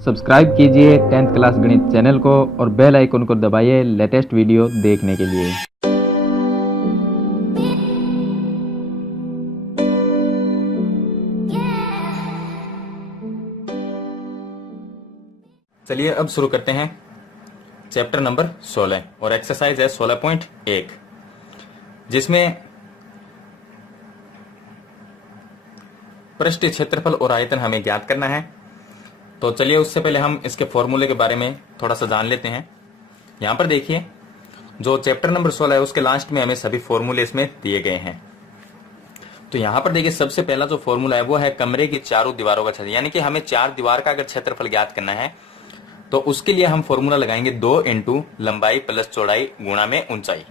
Subscribe कीजिए 10th class गणित channel को और बेल आइकन को दबाइए लेटेस्ट वीडियो देखने के लिए। चलिए अब शुरू करते हैं चैप्टर नंबर 16 और एक्सरसाइज है 16.1 जिसमें पृष्ठीय क्षेत्रफल और आयतन हमें ज्ञात करना है। तो चलिए उससे पहले हम इसके फॉर्मूले के बारे में थोड़ा सा जान लेते हैं। यहां पर देखिए जो चैप्टर नंबर 16 है उसके लास्ट में हमें सभी फॉर्मूले इसमें दिए गए हैं। तो यहां पर देखिए सबसे पहला जो फॉर्मूला है वो है कमरे की चारों दीवारों का क्षेत्र, यानी कि हमें चार दीवार का अगर क्षेत्रफल ज्ञात करना है तो उसके लिए हम फॉर्मूला लगाएंगे 2 इंटू लंबाई प्लस चौड़ाई गुणा में ऊंचाई।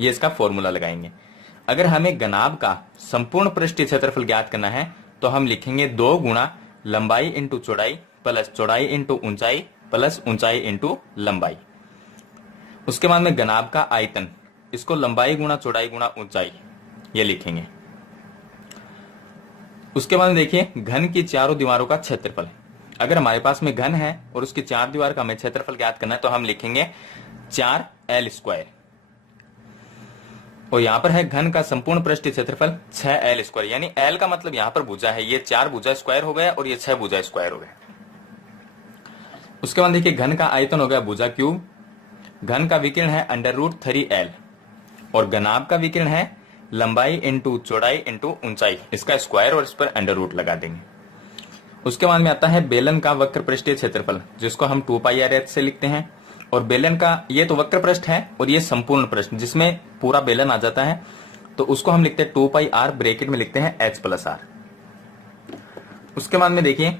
ये इसका फॉर्मूला लगाएंगे। अगर हमें घनाभ का संपूर्ण पृष्ठीय क्षेत्रफल ज्ञात करना है तो हम लिखेंगे 2 गुणा लंबाई इंटू चौड़ाई प्लस चौड़ाई इंटू ऊंचाई प्लस ऊंचाई इंटू लंबाई। उसके बाद में घनाभ का आयतन, इसको लंबाई गुणा चौड़ाई गुणा ऊंचाई ये लिखेंगे। उसके बाद देखिए घन की चारों दीवारों का क्षेत्रफल। अगर हमारे पास में घन है और उसकी चार दीवार का हमें क्षेत्रफल ज्ञात करना है तो हम लिखेंगे 4l²। और यहां पर है घन का संपूर्ण पृष्ठीय क्षेत्रफल 6l², यानी l का मतलब यहां पर भुजा है, ये 4 भुजा स्क्वायर हो गया और ये 6 भुजा स्क्वायर हो गया। उसके बाद देखिए घन का आयतन हो गया भुजा क्यूब, घन का विकिरण है √3l और घनाभ का विकिरण है लंबाई इंटू चौड़ाई इंटू ऊंचाई, इसका स्क्वायर और इस पर √ लगा देंगे। उसके बाद में आता है बेलन का वक्र पृष्ठीय क्षेत्रफल, जिसको हम 2πr से लिखते हैं। और बेलन का ये तो वक्र पृष्ठ है और ये संपूर्ण पृष्ठ जिसमें पूरा बेलन आ जाता है, तो उसको हम लिखते हैं 2πr ब्रैकेट में लिखते हैं h+r। उसके बाद में देखिए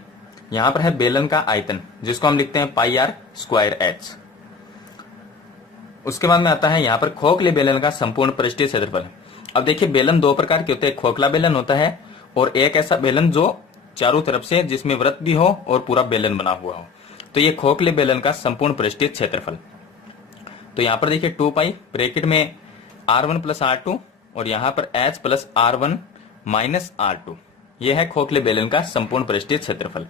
यहां पर है बेलन का आयतन, जिसको हम लिखते हैं πr²h। उसके बाद में आता है यहां पर खोखले बेलन का संपूर्ण पृष्ठीय क्षेत्रफल। अब देखिए बेलन दो प्रकार के होते हैं, खोखला बेलन होता है और एक ऐसा बेलन जो चारों तरफ से जिसमें वृत्त भी हो और पूरा बेलन बना हुआ हो, तो ये खोखले बेलन का संपूर्ण पृष्ठीय क्षेत्रफल। तो यहां पर देखिए 2π ब्रैकेट में r1 + r2 और यहां पर h + r1 - r2, यह है खोखले बेलन का संपूर्ण पृष्ठीय क्षेत्रफल।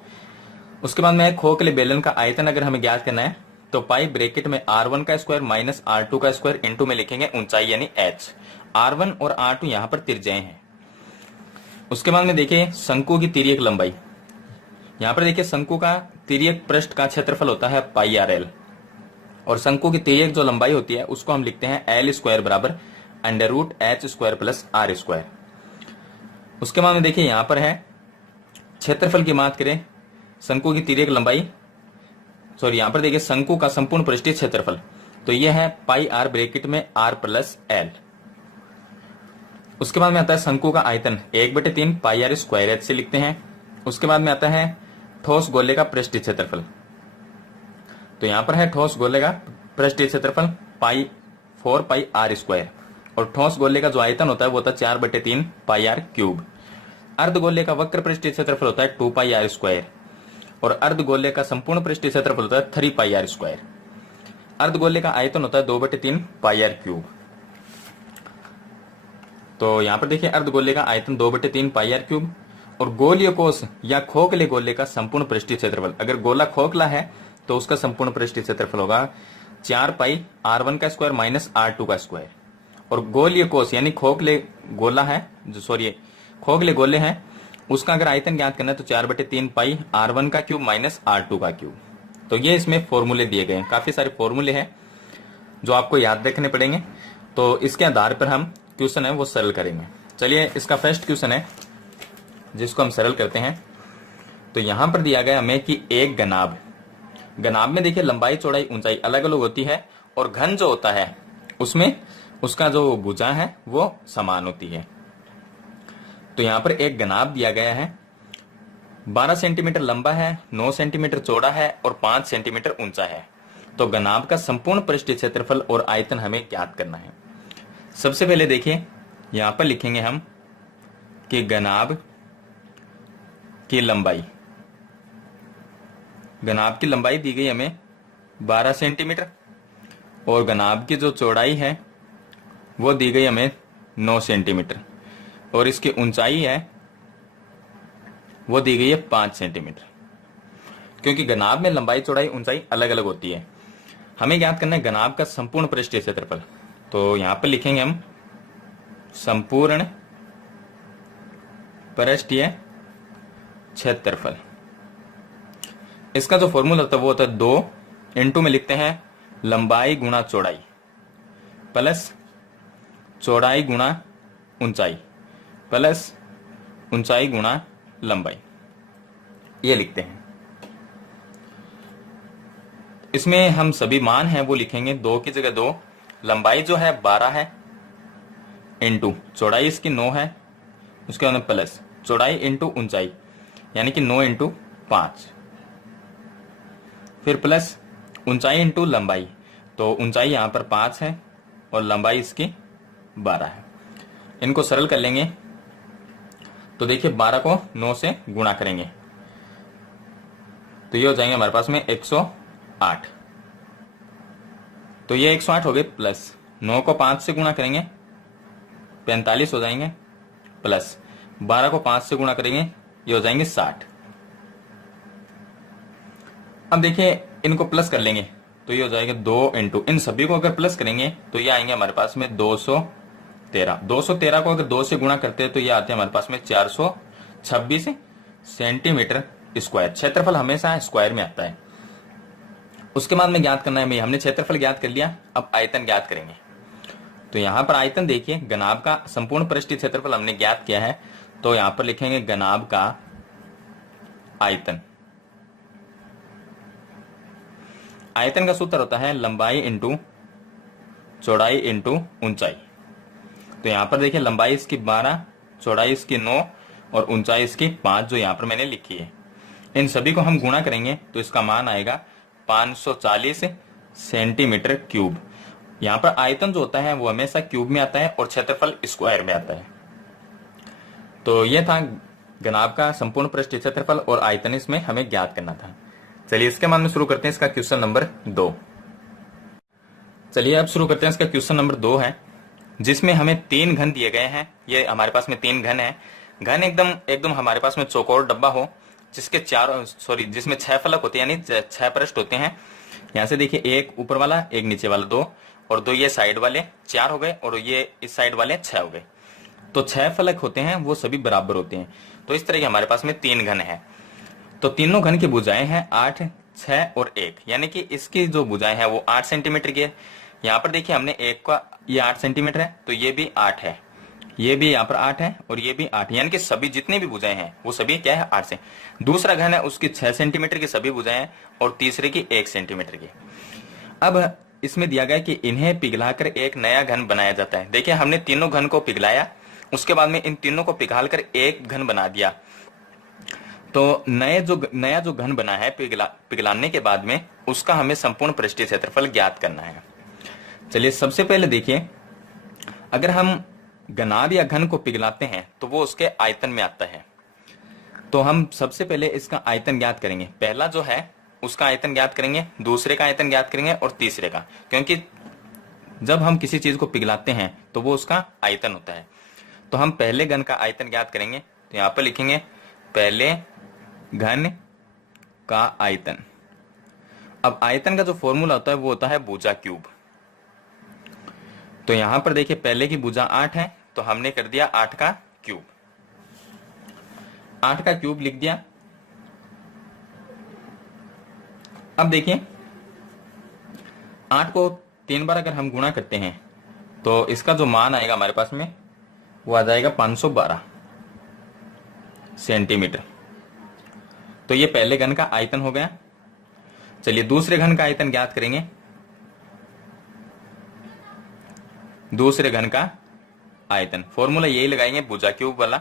उसके बाद में खोखले बेलन का आयतन अगर हमें ज्ञात करना है तो पाई ब्रैकेट में r1² - r2² इंटू में लिखेंगे ऊंचाई यानी h। r1 और r2 यहां पर त्रिज्याएं हैं। उसके बाद में देखिए शंकु की तिर्यक लंबाई। यहां पर देखिए शंकु का तिर्यक पृष्ठ का क्षेत्रफल होता है πrl और शंकु की तिर्यक जो लंबाई होती है उसको हम लिखते हैं l² = √h² + r²। उसके बाद में देखिए यहां पर है क्षेत्रफल की बात करें शंकु की तिर्यक लंबाई, सॉरी यहां पर देखिए शंकु का संपूर्ण पृष्ठीय क्षेत्रफल, तो यह है πr ब्रैकेट में r + l। उसके बाद में आता है शंकु का आयतन 1/3 πr² से लिखते हैं। उसके बाद में आता है ठोस गोले का पृष्ठीय क्षेत्रफल। तो यहां पर है ठोस गोले का पृष्ठीय क्षेत्रफल 4πr² और ठोस गोले का जो आयतन होता है वो होता है 4/3 πr³। अर्धगोले का वक्र पृष्ठीय क्षेत्रफल होता है 2πr² और अर्धगोले का संपूर्ण पृष्ठीय क्षेत्रफल होता है 3πr²। अर्धगोले का आयतन होता है 2/3 πr³। तो यहां पर देखिए अर्धगोले का आयतन 2/3 πr³ और गोलीय कोश या खोखले गोले का संपूर्ण पृष्ठीय क्षेत्रफल, अगर गोला खोखला है तो उसका संपूर्ण पृष्ठीय क्षेत्रफल होगा 4π r1² - r2² और गोलीय कोश यानी खोखले गोला है जो खोखले गोले हैं उसका अगर आयतन ज्ञात करना है तो 4/3 π r1³ - r2³। तो ये इसमें फॉर्मूले दिए गए हैं, काफी सारे फॉर्मूले हैं जो आपको याद रखने पड़ेंगे। तो इसके आधार पर हम क्वेश्चन है वो सरल करेंगे। चलिए इसका फर्स्ट क्वेश्चन है जिसको हम सरल करते हैं। तो यहां पर दिया गया हमें कि एक घनाभ में देखिए लंबाई चौड़ाई ऊंचाई अलग अलग होती है और घन जो होता है उसमें उसका जो भुजा है वो समान होती है। तो यहां पर एक घनाभ दिया गया है, 12 सेंटीमीटर लंबा है, 9 सेंटीमीटर चौड़ा है और 5 सेंटीमीटर ऊंचा है। तो घनाभ का संपूर्ण पृष्ठीय क्षेत्रफल और आयतन हमें ज्ञात करना है। सबसे पहले देखिए यहां पर लिखेंगे हम कि घनाभ की लंबाई, घनाभ की लंबाई दी गई हमें 12 सेंटीमीटर और घनाभ की जो चौड़ाई है वो दी गई हमें 9 सेंटीमीटर और इसकी ऊंचाई है वो दी गई है 5 सेंटीमीटर। क्योंकि घनाभ में लंबाई चौड़ाई ऊंचाई अलग अलग होती है। हमें ज्ञात करना है घनाभ का संपूर्ण पृष्ठीय क्षेत्रफल। तो यहां पर लिखेंगे हम संपूर्ण पृष्ठीय क्षेत्रफल। इसका जो फॉर्मूला होता है वो होता है 2 इंटू में लिखते हैं लंबाई गुणा चौड़ाई प्लस चौड़ाई गुणा ऊंचाई प्लस ऊंचाई गुणा लंबाई, ये लिखते हैं। इसमें हम सभी मान हैं वो लिखेंगे 2 की जगह 2, लंबाई जो है 12 है इंटू चौड़ाई इसकी 9 है, उसके बाद प्लस चौड़ाई इंटू ऊंचाई यानी कि 9 इंटू 5, फिर प्लस ऊंचाई इंटू लंबाई। तो ऊंचाई यहां पर 5 है और लंबाई इसकी 12 है। इनको सरल कर लेंगे तो देखिए 12 को 9 से गुणा करेंगे तो ये हो जाएंगे हमारे पास में 108। तो ये 108 हो गए, प्लस 9 को 5 से गुणा करेंगे 45 हो जाएंगे, प्लस 12 को 5 से गुणा करेंगे ये हो जाएंगे 60। अब देखिए इनको प्लस कर लेंगे तो ये हो जाएगा 2 इंटू, इन सभी को अगर प्लस करेंगे तो ये आएंगे हमारे पास में 213। 213 को अगर 2 से गुणा करते हैं तो ये आते हैं हमारे पास में 426 सेंटीमीटर स्क्वायर। क्षेत्रफल हमेशा स्क्वायर में आता है। उसके बाद में ज्ञात करना है, हमने क्षेत्रफल ज्ञात कर लिया, अब आयतन ज्ञात करेंगे। तो यहां पर आयतन देखिए, घनाभ का संपूर्ण पृष्ठीय क्षेत्रफल हमने ज्ञात किया है तो यहां पर लिखेंगे घनाभ का आयतन। आयतन का सूत्र होता है लंबाई इंटू चौड़ाई इंटू ऊंचाई। तो यहां पर देखिए लंबाई इसकी 12, चौड़ाई इसकी 9 और ऊंचाई इसकी 5 जो यहां पर मैंने लिखी है। इन सभी को हम गुणा करेंगे तो इसका मान आएगा 540 सेंटीमीटर क्यूब। यहां पर आयतन जो होता है वो हमेशा क्यूब में आता है और क्षेत्रफल स्क्वायर में आता है। तो यह था घनाभ का संपूर्ण पृष्ठीय क्षेत्रफल और आयतन इसमें हमें ज्ञात करना था। चलिए इसके बाद में शुरू करते हैं इसका क्वेश्चन नंबर 2। चलिए अब शुरू करते हैं, इसका क्वेश्चन नंबर 2 है जिसमें हमें 3 घन दिए गए हैं। ये हमारे पास में 3 घन है। घन एकदम हमारे पास में चौकोर डब्बा हो जिसमें 6 फलक होते हैं यानी 6 पृष्ठ होते हैं। यहां से देखिए एक ऊपर वाला, एक नीचे वाला 2 और 2 ये साइड वाले 4 हो गए और ये इस साइड वाले 6 हो गए। तो 6 फलक होते हैं वो सभी बराबर होते हैं। तो इस तरह के हमारे पास में 3 घन है। तो तीनों घन की भुजाएं हैं 8, 6 और 1, यानी कि इसकी जो भुजाएं हैं वो 8 सेंटीमीटर की है। यहाँ पर देखिए हमने एक का ये 8 सेंटीमीटर है तो ये भी 8 है, ये भी यहाँ पर 8 है और ये भी 8, यानी कि सभी जितने भी भुजाएं हैं वो सभी क्या है 8 से। दूसरा घन है उसकी 6 सेंटीमीटर की सभी भुजाएं हैं और तीसरे की 1 सेंटीमीटर की। अब इसमें दिया गया कि इन्हें पिघलाकर एक नया घन बनाया जाता है। देखिए हमने तीनों घन को पिघलाया, उसके बाद में इन तीनों को पिघालकर एक घन बना दिया। तो नया जो घन बना है पिघलाने के बाद में उसका हमें संपूर्ण पृष्ठीय क्षेत्रफल ज्ञात करना है। चलिए सबसे पहले देखिए, अगर हम घनाभ या घन को पिघलाते हैं तो वो उसके आयतन में आता है। तो हम सबसे पहले इसका आयतन ज्ञात करेंगे। पहला जो है उसका आयतन ज्ञात करेंगे, दूसरे का आयतन ज्ञात करेंगे और तीसरे का, क्योंकि जब हम किसी चीज को पिघलाते हैं तो वो उसका आयतन होता है। तो हम पहले घन का आयतन ज्ञात करेंगे। तो यहां पर लिखेंगे पहले घन का आयतन। अब आयतन का जो फॉर्मूला होता है वो होता है भुजा क्यूब। तो यहां पर देखिए पहले की भुजा 8 है तो हमने कर दिया 8 का क्यूब, 8 का क्यूब लिख दिया। अब देखिए 8 को 3 बार अगर हम गुणा करते हैं तो इसका जो मान आएगा हमारे पास में वो आ जाएगा 512 सेंटीमीटर। तो ये पहले घन का आयतन हो गया। चलिए दूसरे घन का आयतन ज्ञात करेंगे। दूसरे घन का आयतन फॉर्मूला यही लगाएंगे भुजा क्यूब वाला।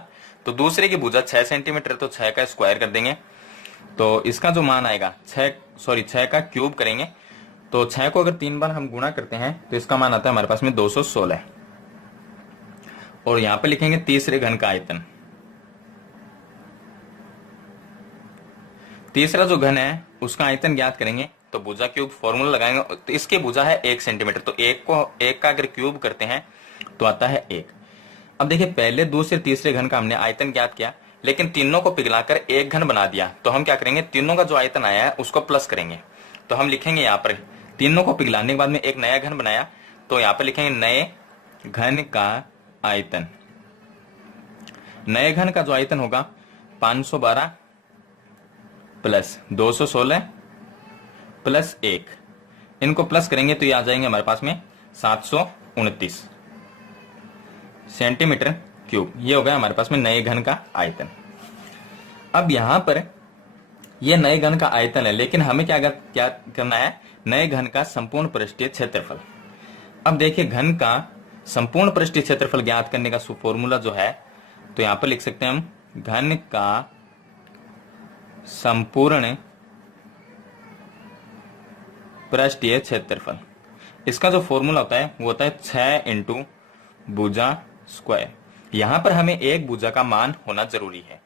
तो दूसरे की भुजा 6 सेंटीमीटर, तो 6 का स्क्वायर कर देंगे। तो इसका जो मान आएगा 6 का क्यूब करेंगे तो 6 को अगर 3 बार हम गुणा करते हैं तो इसका मान आता है हमारे पास में 216। और यहां पे लिखेंगे तीसरे घन का आयतन। तीसरा जो घन है उसका आयतन ज्ञात करेंगे तो भुजा क्यूब फॉर्मूला लगाएंगे। तो इसकी भुजा है 1 सेंटीमीटर, तो 1 का अगर क्यूब करते हैं तो आता है 1। अब देखिए पहले दूसरे तीसरे घन का हमने आयतन ज्ञात किया, लेकिन तीनों को पिघलाकर एक घन बना दिया, तो हम क्या करेंगे, तीनों का जो आयतन आया है उसको प्लस करेंगे। तो हम लिखेंगे यहाँ पर तीनों को पिघलाने के बाद में एक नया घन बनाया, तो यहाँ पर लिखेंगे नए घन का आयतन। नए घन का जो आयतन होगा 512 प्लस 216 प्लस 1, इनको प्लस करेंगे तो ये आ जाएंगे हमारे पास में 729 सेंटीमीटर क्यूब। ये हो गया हमारे पास में नए घन का आयतन। अब यहां पर ये नए घन का आयतन है, लेकिन हमें क्या करना है, नए घन का संपूर्ण पृष्ठीय क्षेत्रफल। अब देखिए घन का संपूर्ण पृष्ठीय क्षेत्रफल ज्ञात करने का फॉर्मूला जो है, तो यहां पर लिख सकते हैं हम घन का संपूर्ण पृष्ठीय क्षेत्रफल। इसका जो फॉर्मूला होता है वो होता है 6 इंटू भुजा स्क्वायर। यहां पर हमें एक भुजा का मान होना जरूरी है।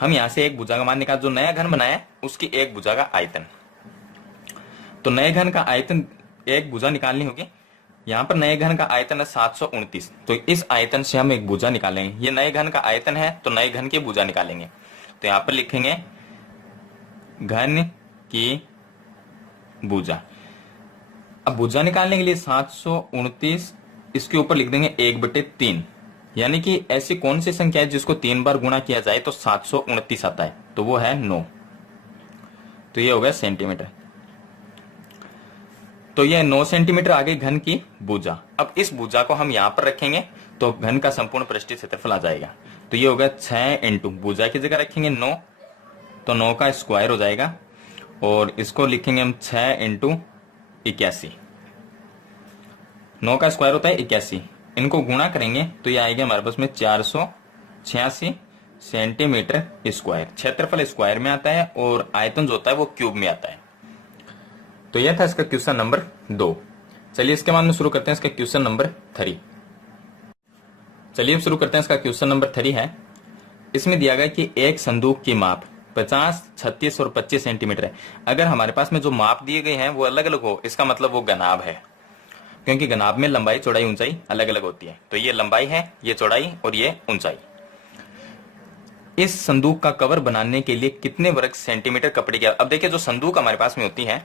हम यहां से एक भुजा का मान निकाल, जो नया घन बनाया उसकी एक भुजा का आयतन। तो नए घन का आयतन एक भुजा निकालनी होगी। यहां पर नए घन का आयतन है 729, तो इस आयतन से हम एक भुजा निकालेंगे। ये नए घन का आयतन है तो नए घन की भुजा निकालेंगे। तो यहां पर लिखेंगे घन की भुजा। अब भुजा निकालने के लिए 729 इसके ऊपर लिख देंगे 1/3, यानी कि ऐसी कौन सी संख्या है जिसको 3 बार गुणा किया जाए तो 729 आता है, तो वो है 9। तो ये हो गया सेंटीमीटर। तो ये 9 सेंटीमीटर आ गई घन की भुजा। अब इस भुजा को हम यहां पर रखेंगे तो घन का संपूर्ण पृष्ठीय क्षेत्रफल आ जाएगा। तो ये होगा 6 इंटू भुजा की जगह रखेंगे 9, तो 9 का स्क्वायर हो जाएगा, और इसको लिखेंगे हम 6 इंटू 81। 9 का स्क्वायर होता है 81, इनको गुणा करेंगे तो ये आएगा हमारे पास में 486 सेंटीमीटर स्क्वायर। क्षेत्रफल स्क्वायर में आता है और आयतन जो होता है वो क्यूब में आता है। तो यह था इसका क्वेश्चन नंबर 2। चलिए इसके बाद में शुरू करते हैं इसका क्वेश्चन नंबर 3। चलिए अब शुरू करते हैं। इसका क्वेश्चन नंबर 3 है, इसमें दिया गया कि एक संदूक की माप 50, 36 और 25 सेंटीमीटर है। अगर हमारे पास में जो माप दिए गए हैं वो अलग अलग हो, इसका मतलब वो घनाभ है, क्योंकि घनाभ में लंबाई चौड़ाई ऊंचाई अलग अलग होती है। तो ये लंबाई है, ये चौड़ाई और ये ऊंचाई। इस संदूक का कवर बनाने के लिए कितने वर्ग सेंटीमीटर कपड़े की, अब देखिए जो संदूक हमारे पास में होती है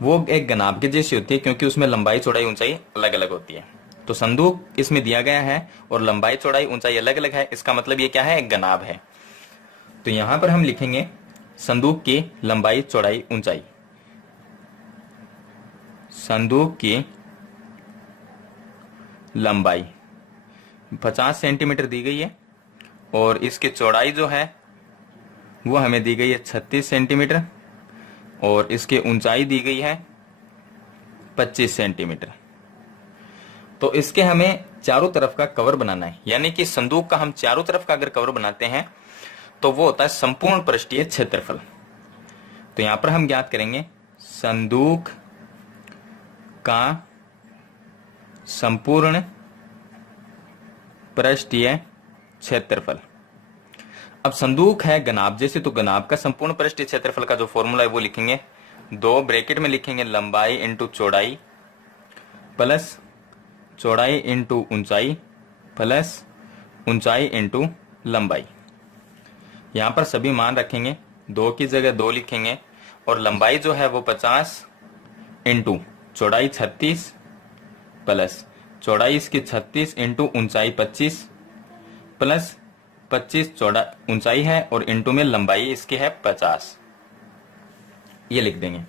वो एक घनाभ के जैसी होती है, क्योंकि उसमें लंबाई चौड़ाई ऊंचाई अलग अलग होती है। तो संदूक इसमें दिया गया है और लंबाई चौड़ाई ऊंचाई अलग अलग है, इसका मतलब ये क्या है, एक घनाभ है। तो यहां पर हम लिखेंगे संदूक की लंबाई चौड़ाई ऊंचाई। संदूक की लंबाई 50 सेंटीमीटर दी गई है और इसकी चौड़ाई जो है वो हमें दी गई है 36 सेंटीमीटर और इसकी ऊंचाई दी गई है 25 सेंटीमीटर। तो इसके हमें चारों तरफ का कवर बनाना है, यानी कि संदूक का हम चारों तरफ का अगर कवर बनाते हैं तो वो होता है संपूर्ण पृष्ठीय क्षेत्रफल। तो यहां पर हम ज्ञात करेंगे संदूक का संपूर्ण पृष्ठीय क्षेत्रफल। अब संदूक है घनाभ जैसे, तो घनाभ का संपूर्ण पृष्ठीय क्षेत्रफल का जो फॉर्मूला है वो लिखेंगे, 2 ब्रैकेट में लिखेंगे लंबाई इंटू चौड़ाई प्लस चौड़ाई इंटू ऊंचाई प्लस ऊंचाई इंटू लंबाई। यहां पर सभी मान रखेंगे, 2 की जगह 2 लिखेंगे और लंबाई जो है वो 50 इंटू चौड़ाई 36 प्लस चौड़ाई इसकी 36 इंटू ऊंचाई 25 प्लस 25 चौड़ा ऊंचाई है और इंटू में लंबाई इसकी है 50, ये लिख देंगे।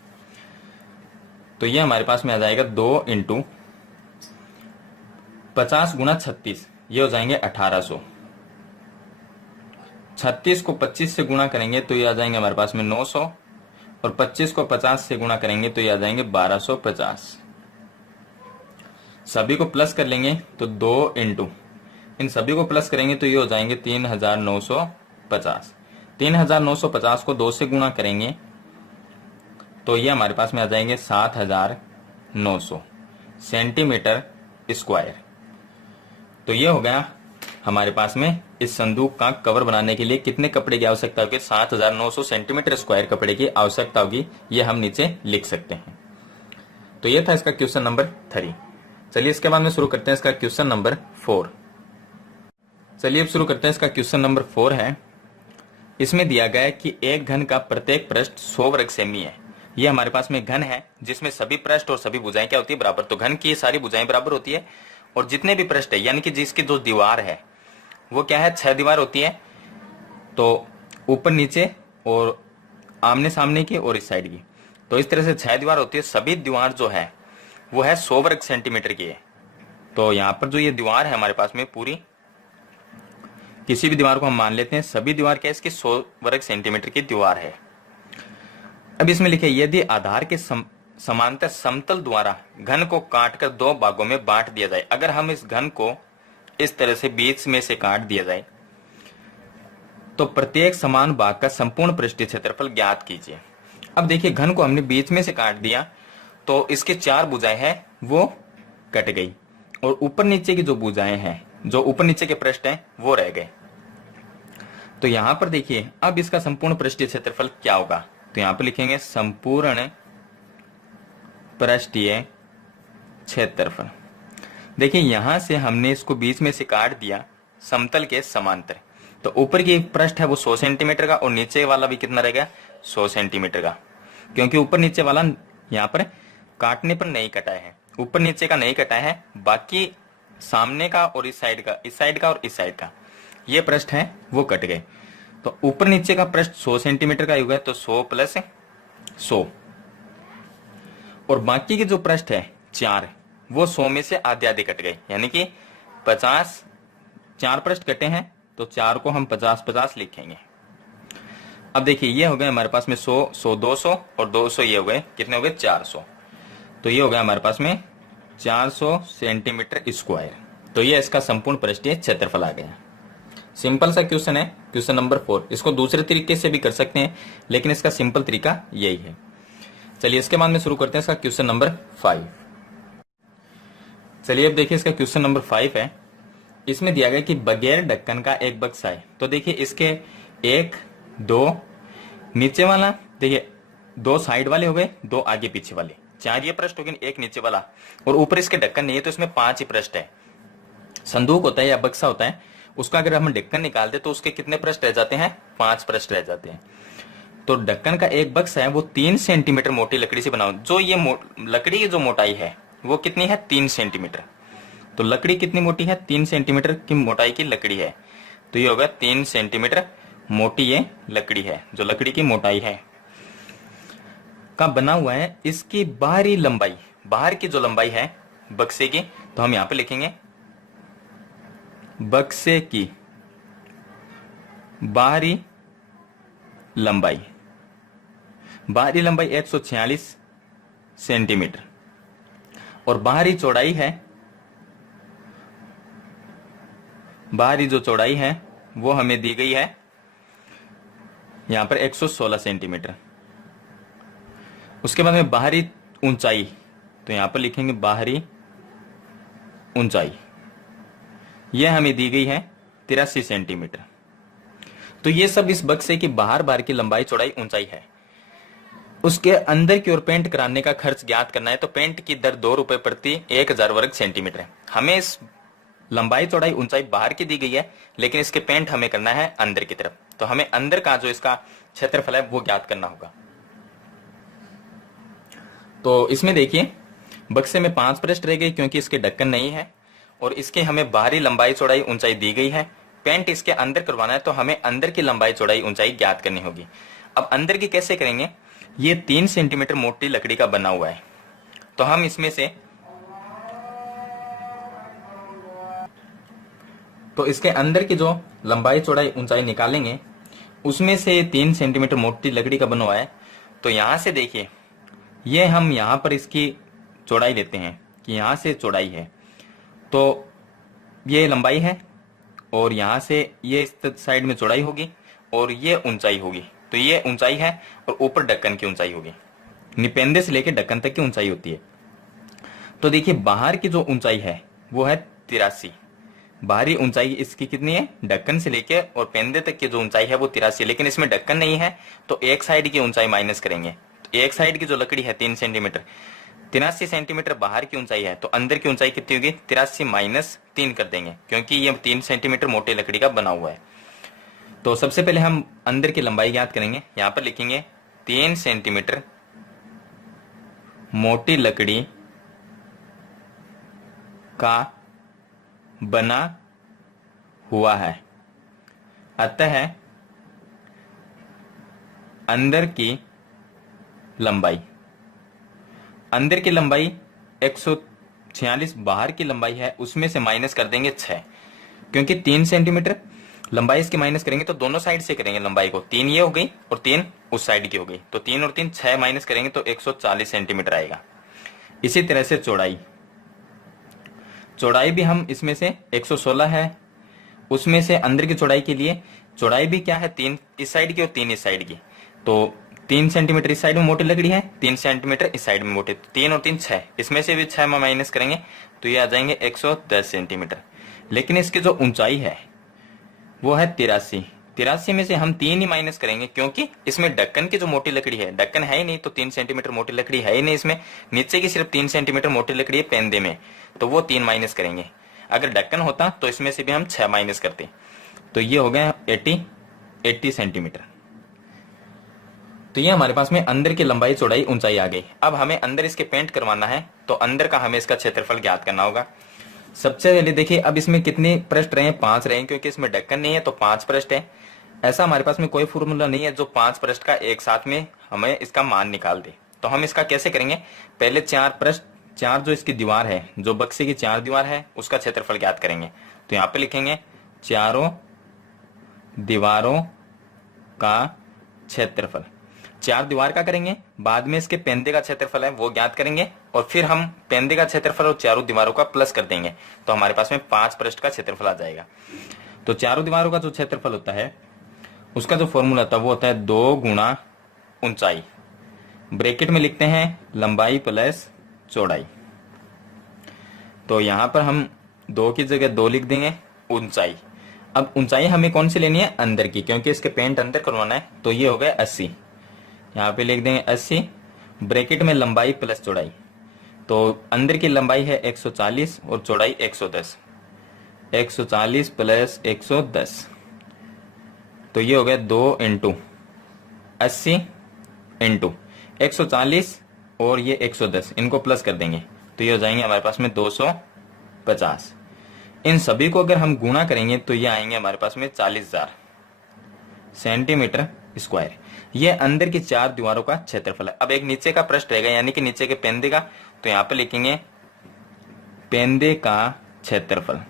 तो ये हमारे पास में आ जाएगा 2 इंटू 50 गुणा 36, ये हो जाएंगे 1800। 36 को 25 से गुणा करेंगे तो ये आ जाएंगे हमारे पास में 900 और 25 को 50 से गुणा करेंगे तो ये आ जाएंगे 1250। सभी को प्लस कर लेंगे तो 2 इंटू इन सभी को प्लस करेंगे तो ये हो जाएंगे 3950। 3950 को 2 से गुणा करेंगे तो ये हमारे पास में आ जाएंगे 7900 सेंटीमीटर स्क्वायर। तो ये हो गया हमारे पास में इस संदूक का कवर बनाने के लिए कितने कपड़े की आवश्यकता होगी, 7900 सेंटीमीटर स्क्वायर कपड़े की आवश्यकता होगी, ये हम नीचे लिख सकते हैं। तो ये था इसका क्वेश्चन नंबर 3। चलिए इसके बाद में शुरू करते हैं इसका क्वेश्चन नंबर 4। चलिए अब शुरू करते हैं इसका क्वेश्चन नंबर 4 है, इसमें दिया गया है कि एक घन का प्रत्येक पृष्ठ 100 वर्ग सेमी है। ये हमारे पास में घन है जिसमें सभी पृष्ठ और सभी भुजाएं क्या होती है, बराबर। तो घन की सारी भुजाएं बराबर होती है और जितने भी पृष्ठ है यानी कि जिसकी जो दीवार है वो क्या है, 6 दीवार होती है। तो ऊपर नीचे और आमने सामने की और इस साइड की, तो इस तरह से 6 दीवार होती है। सभी दीवार जो है वो है 100 वर्ग सेंटीमीटर की है। तो यहाँ पर जो ये दीवार है हमारे पास में पूरी, किसी भी दीवार को हम मान लेते हैं, सभी दीवार क्या है, इसकी 100 वर्ग सेंटीमीटर की दीवार है। अब इसमें लिखे यदि आधार के समांतर समतल द्वारा घन को काटकर 2 भागों में बांट दिया जाए। अगर हम इस घन को इस तरह से बीच में से काट दिया जाए तो प्रत्येक समान भाग का संपूर्ण पृष्ठीय क्षेत्रफल ज्ञात कीजिए। अब देखिए घन को हमने बीच में से काट दिया तो इसके 4 भुजाएं हैं वो कट गई और ऊपर नीचे की जो भुजाएं हैं, जो ऊपर नीचे के पृष्ठ हैं वो रह गए। तो यहां पर देखिए अब इसका संपूर्ण पृष्ठीय क्षेत्रफल क्या होगा, तो यहां पर लिखेंगे संपूर्ण पृष्ठीय क्षेत्रफल। देखिए यहां से हमने इसको बीच में से काट दिया समतल के समांतर, तो ऊपर की पृष्ठ है वो 100 सेंटीमीटर का और नीचे वाला भी कितना रहेगा, 100 सेंटीमीटर का, क्योंकि ऊपर नीचे वाला यहाँ पर काटने पर नहीं कटा है, ऊपर नीचे का नहीं कटा है, बाकी सामने का और इस साइड का, इस साइड का और इस साइड का ये पृष्ठ है वो कट गए। तो ऊपर नीचे का पृष्ठ 100 सेंटीमीटर का होगा, तो 100 प्लस 100 और बाकी के जो पृष्ठ है 4 वो 100 में से आधे आधे कट गए, यानी कि 50, 4 पृष्ठ कटे हैं तो 4 को हम 50-50 लिखेंगे। अब देखिए ये हो गए हमारे पास में 100, 100 200 और 200 ये हो गए, कितने हो गए 400। तो ये हो गया हमारे पास में 400 सेंटीमीटर स्क्वायर। तो ये इसका संपूर्ण पृष्ठीय क्षेत्रफल आ गया। सिंपल सा क्वेश्चन है, क्वेश्चन नंबर 4। इसको दूसरे तरीके से भी कर सकते हैं लेकिन इसका सिंपल तरीका यही है। चलिए इसके बाद में शुरू करते हैं इसका क्वेश्चन नंबर 5। चलिए अब देखिए इसका क्वेश्चन नंबर 5 है। इसमें दिया गया कि बगैर ढक्कन का एक बक्सा है। तो देखिए इसके 1 2 नीचे वाला, देखिए 2 साइड वाले हो गए, 2 आगे पीछे वाले, 4 ये पृष्ठ हो गए, 1 नीचे वाला और ऊपर इसके ढक्कन नहीं है, तो इसमें 5 ही पृष्ठ है। संदूक होता है या बक्सा होता है, उसका अगर हम ढक्कन निकाल दे तो उसके कितने पृष्ठ रह जाते हैं, 5 पृष्ठ रह जाते हैं। तो ढक्कन का एक बक्सा है वो 3 सेंटीमीटर मोटी लकड़ी से बना हो। जो ये लकड़ी की जो मोटाई है वो कितनी है, 3 सेंटीमीटर। तो लकड़ी कितनी मोटी है, 3 सेंटीमीटर की मोटाई की लकड़ी है, तो ये होगा 3 सेंटीमीटर मोटी ये लकड़ी है, जो लकड़ी की मोटाई है का बना हुआ है। इसकी बाहरी लंबाई, बाहर की जो लंबाई है बक्से की, तो हम यहां पे लिखेंगे बक्से की बाहरी लंबाई, बाहरी लंबाई 146 सेंटीमीटर और बाहरी चौड़ाई है, बाहरी जो चौड़ाई है वो हमें दी गई है यहां पर 116 सेंटीमीटर। उसके बाद में बाहरी ऊंचाई, तो यहां पर लिखेंगे बाहरी ऊंचाई, यह हमें दी गई है 83 सेंटीमीटर। तो ये सब इस बक्से की बाहर की लंबाई चौड़ाई ऊंचाई है। उसके अंदर की ओर पेंट कराने का खर्च ज्ञात करना है, तो पेंट की दर 2 रुपए प्रति 1000 वर्ग सेंटीमीटर है। हमें इस लंबाई चौड़ाई ऊंचाई बाहर की दी गई है लेकिन इसके पेंट हमें करना है अंदर की तरफ, तो हमें अंदर का जो इसका क्षेत्रफल है वो ज्ञात करना होगा। तो इसमें देखिए बक्से में 5 पृष्ठ रह गए क्योंकि इसके ढक्कन नहीं है और इसके हमें बाहरी लंबाई चौड़ाई ऊंचाई दी गई है। पेंट इसके अंदर करवाना है तो हमें अंदर की लंबाई चौड़ाई ऊंचाई ज्ञात करनी होगी। अब अंदर की कैसे करेंगे, ये 3 सेंटीमीटर मोटी लकड़ी का बना हुआ है, तो हम इसमें से, तो इसके अंदर की जो लंबाई चौड़ाई ऊंचाई निकालेंगे उसमें से 3 सेंटीमीटर मोटी लकड़ी का बना हुआ है। तो यहां से देखिए ये हम यहां पर इसकी चौड़ाई लेते हैं कि यहां से चौड़ाई है, तो ये लंबाई है और यहां से ये इस साइड में चौड़ाई होगी और ये ऊंचाई होगी, तो ये ऊंचाई है और ऊपर ढक्कन की ऊंचाई होगी। निपेंदे से लेकर ढक्कन तक की ऊंचाई होती है। तो देखिए बाहर की जो ऊंचाई है वो है 83, बाहरी ऊंचाई इसकी कितनी है, ढक्कन से लेके और पेंदे तक की जो ऊंचाई है वो 83, लेकिन इसमें ढक्कन नहीं है तो एक साइड की ऊंचाई माइनस करेंगे। तो एक साइड की जो लकड़ी है 3 सेंटीमीटर, 83 सेंटीमीटर बाहर की ऊंचाई है, तो अंदर की ऊंचाई कितनी होगी, 83 माइनस 3 कर देंगे क्योंकि ये 3 सेंटीमीटर मोटे लकड़ी का बना हुआ है। तो सबसे पहले हम अंदर की लंबाई ज्ञात करेंगे। यहां पर लिखेंगे 3 सेंटीमीटर मोटी लकड़ी का बना हुआ है, अतः अंदर की लंबाई 146, बाहर की लंबाई है उसमें से माइनस कर देंगे 6, क्योंकि 3 सेंटीमीटर लंबाई इसकी माइनस करेंगे तो दोनों साइड से करेंगे लंबाई को, 3 ये हो गई और 3 उस साइड की हो गई, तो 3 और 3 6 माइनस करेंगे तो 140 सेंटीमीटर आएगा। इसी तरह से चौड़ाई भी हम इसमें से 116 है, उसमें से अंदर की चौड़ाई के लिए चौड़ाई भी क्या है 3 इस साइड की और 3 इस साइड की, तो 3 सेंटीमीटर इस साइड में मोटी लकड़ी है, 3 सेंटीमीटर इस साइड में मोटी, 3 और 3 6, इसमें से भी 6 में माइनस करेंगे तो ये आ जाएंगे 110 सेंटीमीटर। लेकिन इसकी जो ऊंचाई है वो है 83 में से हम 3 ही माइनस करेंगे, क्योंकि इसमें ढक्कन की जो मोटी लकड़ी है, ढक्कन है ही नहीं तो 3 सेंटीमीटर मोटी लकड़ी है ही नहीं इसमें, नीचे की सिर्फ 3 सेंटीमीटर मोटी लकड़ी है पेंदे में, तो वो 3 माइनस करेंगे। अगर ढक्कन होता तो इसमें से भी हम 6 माइनस करते, तो ये हो गया 80 सेंटीमीटर। तो ये हमारे पास में अंदर की लंबाई चौड़ाई ऊंचाई आ गई। अब हमें अंदर इसके पेंट करवाना है, तो अंदर का हमें इसका क्षेत्रफल ज्ञात करना होगा। सबसे पहले देखिए, अब इसमें कितने पृष्ठ रहे, 5 रहे, क्योंकि इसमें ढक्कन नहीं है तो 5 पृष्ठ है। ऐसा हमारे पास में कोई फॉर्मूला नहीं है जो 5 पृष्ठ का एक साथ में हमें इसका मान निकाल दे। तो हम इसका कैसे करेंगे, पहले 4 पृष्ठ, 4 जो इसकी दीवार है, जो बक्से की 4 दीवार है उसका क्षेत्रफल ज्ञात करेंगे। तो यहाँ पे लिखेंगे चारों दीवारों का क्षेत्रफल, 4 दीवार का करेंगे, बाद में इसके पेंदे का क्षेत्रफल है वो ज्ञात करेंगे, और फिर हम पेंदे का क्षेत्रफल और चारों दीवारों का प्लस कर देंगे, तो हमारे पास में 5 पृष्ठ का क्षेत्रफल आ जाएगा। तो चारों दीवारों का जो क्षेत्रफल होता है उसका जो फॉर्मूला होता है वो होता है 2 गुणा ऊंचाई, ब्रैकेट में लिखते हैं लंबाई प्लस चौड़ाई। तो यहां पर हम 2 की जगह 2 लिख देंगे ऊंचाई। अब ऊंचाई हमें कौन सी लेनी है, अंदर की, क्योंकि इसके पेंट अंदर करवाना है, तो ये हो गया 80, यहाँ पे लिख देंगे 80, ब्रैकेट में लंबाई प्लस चौड़ाई। तो अंदर की लंबाई है 140 और चौड़ाई 110, 140 प्लस 110, तो ये हो गया 2 इंटू 80 इंटू 140 और ये 110, इनको प्लस कर देंगे तो ये हो जाएंगे हमारे पास में 250। इन सभी को अगर हम गुणा करेंगे तो ये आएंगे हमारे पास में 40,000 सेंटीमीटर स्क्वायर। ये अंदर की 4 दीवारों का क्षेत्रफल है। अब एक नीचे का पृष्ठ रहेगा, यानी कि नीचे के पेंदे का, तो यहाँ पे लिखेंगे पेंदे का क्षेत्रफल।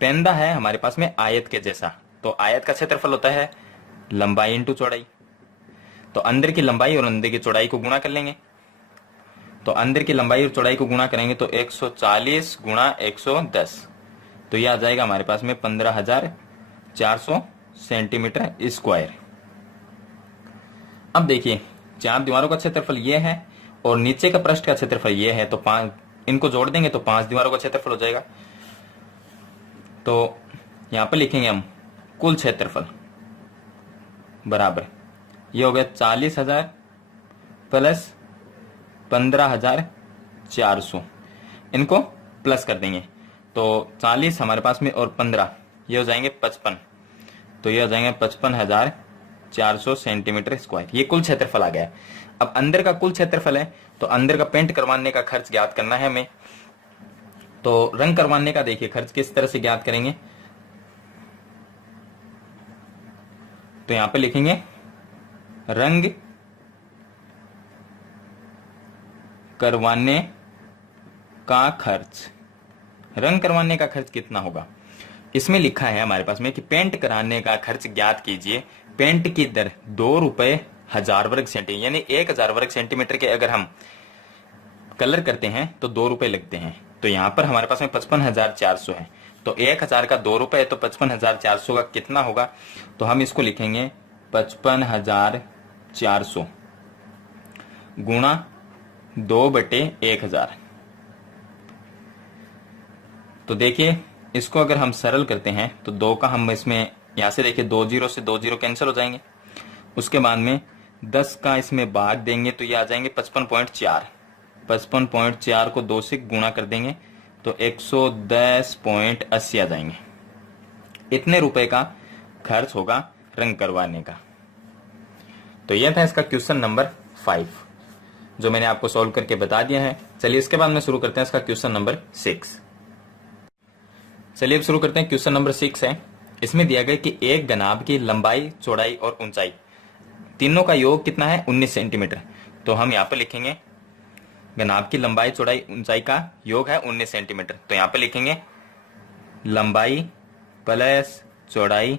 पेंदा है हमारे पास में आयत के जैसा, तो आयत का क्षेत्रफल होता है लंबाई इंटू चौड़ाई, तो अंदर की लंबाई और अंदर की चौड़ाई को गुणा कर लेंगे, तो अंदर की लंबाई और चौड़ाई को गुणा करेंगे तो 140 गुणा 110, तो यह आ जाएगा हमारे पास में 15,400 सेंटीमीटर स्क्वायर। अब देखिए 4 दीवारों का क्षेत्रफल ये है और नीचे का पृष्ठ का क्षेत्रफल ये है, तो 5 इनको जोड़ देंगे तो 5 दीवारों का क्षेत्रफल हो जाएगा। तो यहां पर लिखेंगे हम कुल क्षेत्रफल बराबर, ये हो गया 40,000 प्लस 15,400, इनको प्लस कर देंगे तो 40 हमारे पास में और 15 ये हो जाएंगे 55, तो ये हो जाएंगे 55,400 सेंटीमीटर स्क्वायर। ये कुल क्षेत्रफल आ गया। अब अंदर का कुल क्षेत्रफल है, तो अंदर का पेंट करवाने का खर्च ज्ञात करना है हमें। तो रंग करवाने का देखिए खर्च किस तरह से ज्ञात करेंगे, तो यहां पे लिखेंगे रंग करवाने का खर्च। रंग करवाने का खर्च कितना होगा, इसमें लिखा है हमारे पास में कि पेंट कराने का खर्च ज्ञात कीजिए। पेंट की दर 2 रुपए 1000 वर्ग सेंटीमीटर, यानी 1000 वर्ग सेंटीमीटर के अगर हम कलर करते हैं तो 2 रुपए लगते हैं। तो यहाँ पर हमारे पास में 55,400 है, तो 1000 का 2 रुपए है, तो 55,400 का कितना होगा, तो हम इसको लिखेंगे 55,400 गुणा 2/1000। तो देखिए इसको अगर हम सरल करते हैं तो 2 का हम इसमें यहां से देखिए 2 जीरो से 2 जीरो कैंसिल हो जाएंगे। उसके बाद में 10 का इसमें भाग देंगे तो ये आ जाएंगे 55.4। 55.4 को 2 से गुणा कर देंगे तो 110.80 आ जाएंगे। इतने रुपए का खर्च होगा रंग करवाने का। तो यह था इसका क्वेश्चन नंबर 5 जो मैंने आपको सॉल्व करके बता दिया है। चलिए इसके बाद में शुरू करते हैं इसका क्वेश्चन नंबर 6। चलिए अब शुरू करते हैं। क्वेश्चन नंबर 6 है, इसमें दिया गया कि एक घनाभ की लंबाई, चौड़ाई और ऊंचाई तीनों का योग कितना है, 19 सेंटीमीटर। तो हम यहाँ पर लिखेंगे घनाभ की लंबाई, चौड़ाई, ऊंचाई का योग है 19 सेंटीमीटर। तो यहाँ पर लिखेंगे लंबाई प्लस चौड़ाई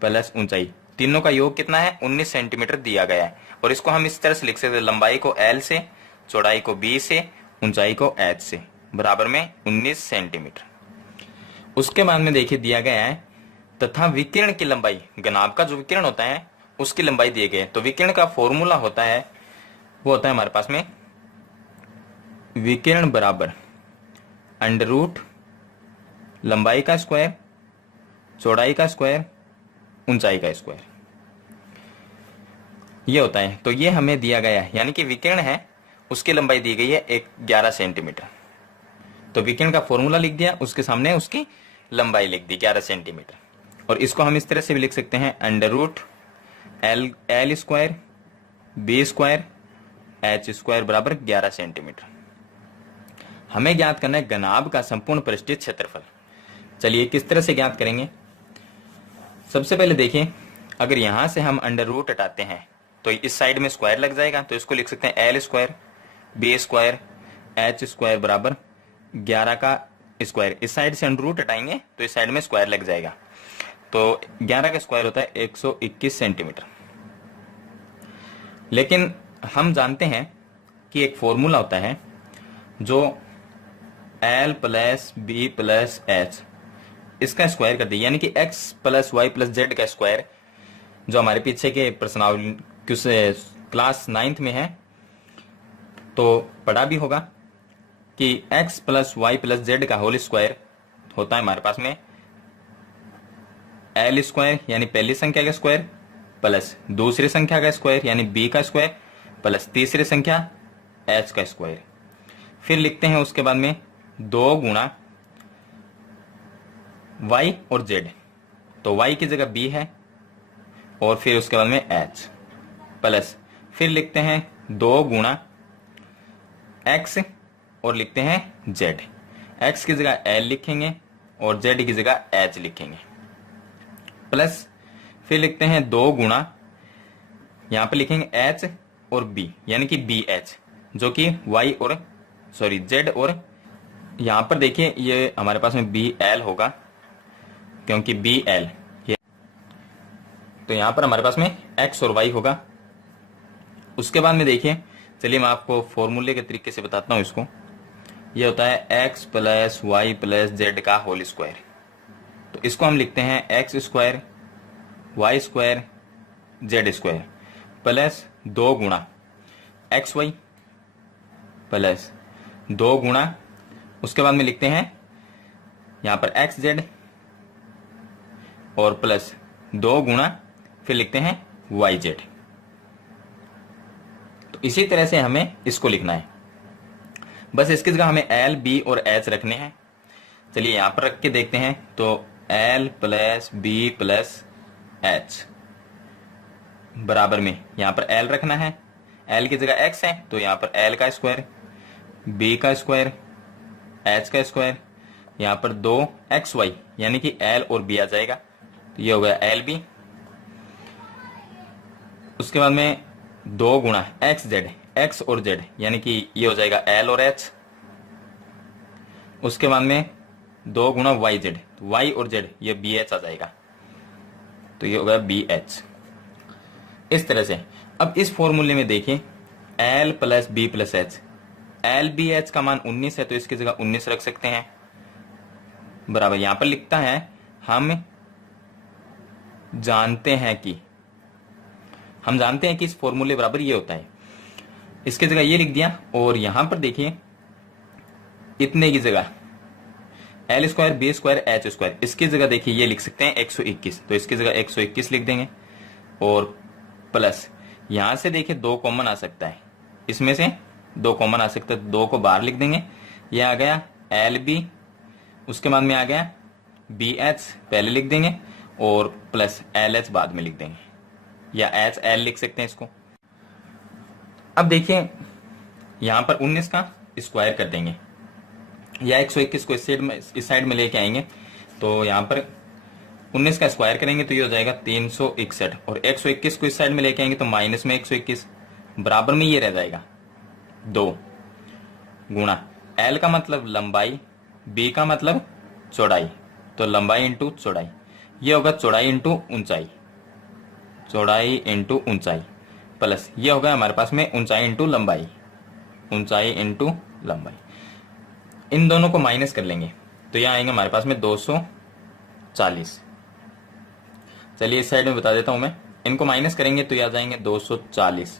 प्लस ऊंचाई, तीनों का योग कितना है, 19 सेंटीमीटर दिया गया है। और इसको हम इस तरह से लिख सकते हैं, लंबाई को L से, चौड़ाई को B से, ऊंचाई को H से, बराबर में 19 सेंटीमीटर। उसके बाद में देखिए दिया गया है तथा विकिरण की लंबाई, घनाभ का जो विकिरण होता है उसकी लंबाई दिए गए। तो विकिरण का फॉर्मूला होता है, वो होता है हमारे पास में विकिरण बराबर अंडर रूट लंबाई का स्क्वायर, चौड़ाई का स्क्वायर, ऊंचाई का स्क्वायर, ये होता है। तो ये हमें दिया गया है, यानी कि विकिरण है उसकी लंबाई दी गई है 11 सेंटीमीटर। तो विकिरण का फॉर्मूला लिख दिया, उसके सामने उसकी लंबाई लिख दी 11 सेंटीमीटर। और इसको हम इस तरह से भी लिख सकते हैं, under root L square B square H square बराबर 11 सेंटीमीटर। हमें ज्ञात करना है घनाभ का संपूर्ण पृष्ठीय क्षेत्रफल। चलिए किस तरह से ज्ञात करेंगे। सबसे पहले देखिए, अगर यहां से हम अंडर रूट हटाते हैं तो इस साइड में स्क्वायर लग जाएगा। तो इसको लिख सकते हैं L square B square H square बराबर 11 का स्क्वायर। इस साइड से अंडर रूट हटाएंगे तो इस साइड में स्क्वायर लग जाएगा। तो 11 का स्क्वायर होता है 121 सेंटीमीटर। लेकिन हम जानते हैं कि एक फॉर्मूला होता है जो L plus B plus H, इसका स्क्वायर कर दिया, यानी कि x plus Y plus Z का स्क्वायर, जो हमारे पीछे के प्रश्नावली क्लास 9th में है तो पढ़ा भी होगा कि x plus Y plus Z का होल स्क्वायर होता है हमारे पास में L स्क्वायर यानी पहली संख्या का स्क्वायर प्लस दूसरी संख्या का स्क्वायर यानी b का स्क्वायर प्लस तीसरी संख्या h का स्क्वायर। फिर लिखते हैं उसके बाद में 2 गुणा y और z। तो y की जगह b है और फिर उसके बाद में h प्लस फिर लिखते हैं 2 गुणा x और लिखते हैं z। x की जगह l लिखेंगे और z की जगह h लिखेंगे प्लस फिर लिखते हैं 2 गुणा, यहां पर लिखेंगे h और b यानी कि bh, जो कि z और यहां पर देखिए ये हमारे पास में bl होगा क्योंकि bl ये, तो यहां पर हमारे पास में x और y होगा। उसके बाद में देखिए, चलिए मैं आपको फॉर्मूले के तरीके से बताता हूं इसको। ये होता है x plus Y plus Z का होल स्क्वायर। तो इसको हम लिखते हैं x square Y square Z square plus 2 गुणा एक्स वाई प्लस 2 गुणा, उसके बाद में लिखते हैं यहां पर एक्स जेड और प्लस 2 गुणा फिर लिखते हैं वाई जेड। तो इसी तरह से हमें इसको लिखना है, बस इसकी जगह हमें एल बी और एच रखने हैं। चलिए यहां पर रख के देखते हैं। तो L plus B plus H बराबर में यहां पर एल रखना है, एल की जगह एक्स है तो यहां पर एल का स्क्वायर, बी का स्क्वायर, एच का स्क्वायर, यहां पर 2 एक्स वाई यानी कि एल और बी आ जाएगा। तो ये हो गया एल बी। उसके बाद में 2 गुणा एक्स जेड, एक्स और जेड यानी कि ये हो जाएगा एल और एच। उसके बाद में 2 गुणा वाई जेड, वाई और जेड ये बी एच आ जाएगा। तो ये हो गया बी एच। इस तरह से अब इस फॉर्मूले में देखिए L plus B plus H, L B H का मान 19 है तो इसकी जगह 19 रख सकते हैं बराबर। यहां पर लिखता है हम जानते हैं कि इस फॉर्मूले बराबर ये होता है, इसकी जगह ये लिख दिया। और यहां पर देखिए इतने की जगह L square B square H square, इसकी जगह देखिए ये लिख सकते हैं 121, तो इसकी जगह 121 लिख देंगे। और प्लस यहां से देखिए 2 कॉमन आ सकता है, इसमें से 2 कॉमन आ सकता है, 2 को बाहर लिख देंगे। ये आ गया एल बी, उसके बाद में आ गया बी एच पहले लिख देंगे और प्लस एल एच बाद में लिख देंगे या एच एल लिख सकते हैं इसको। अब देखिए यहां पर 19 का स्क्वायर कर देंगे या 121 को इस साइड में लेके आएंगे, तो यहां पर 19 का स्क्वायर करेंगे तो ये हो जाएगा 361 और 121 को इस साइड में लेके आएंगे तो माइनस में 121 बराबर में ये रह जाएगा 2 गुणा एल का मतलब लंबाई, बी का मतलब चौड़ाई, तो लंबाई इंटू चौड़ाई, ये होगा चौड़ाई इंटू ऊंचाई, चौड़ाई इंटू ऊंचाई प्लस ये होगा हमारे पास में ऊंचाई इंटू लंबाई, ऊंचाई इंटू लंबाई। इन दोनों को माइनस कर लेंगे तो यहाँ आएंगे हमारे पास में 240। चलिए इस साइड में बता देता हूं मैं, इनको माइनस करेंगे तो ये आ जाएंगे 240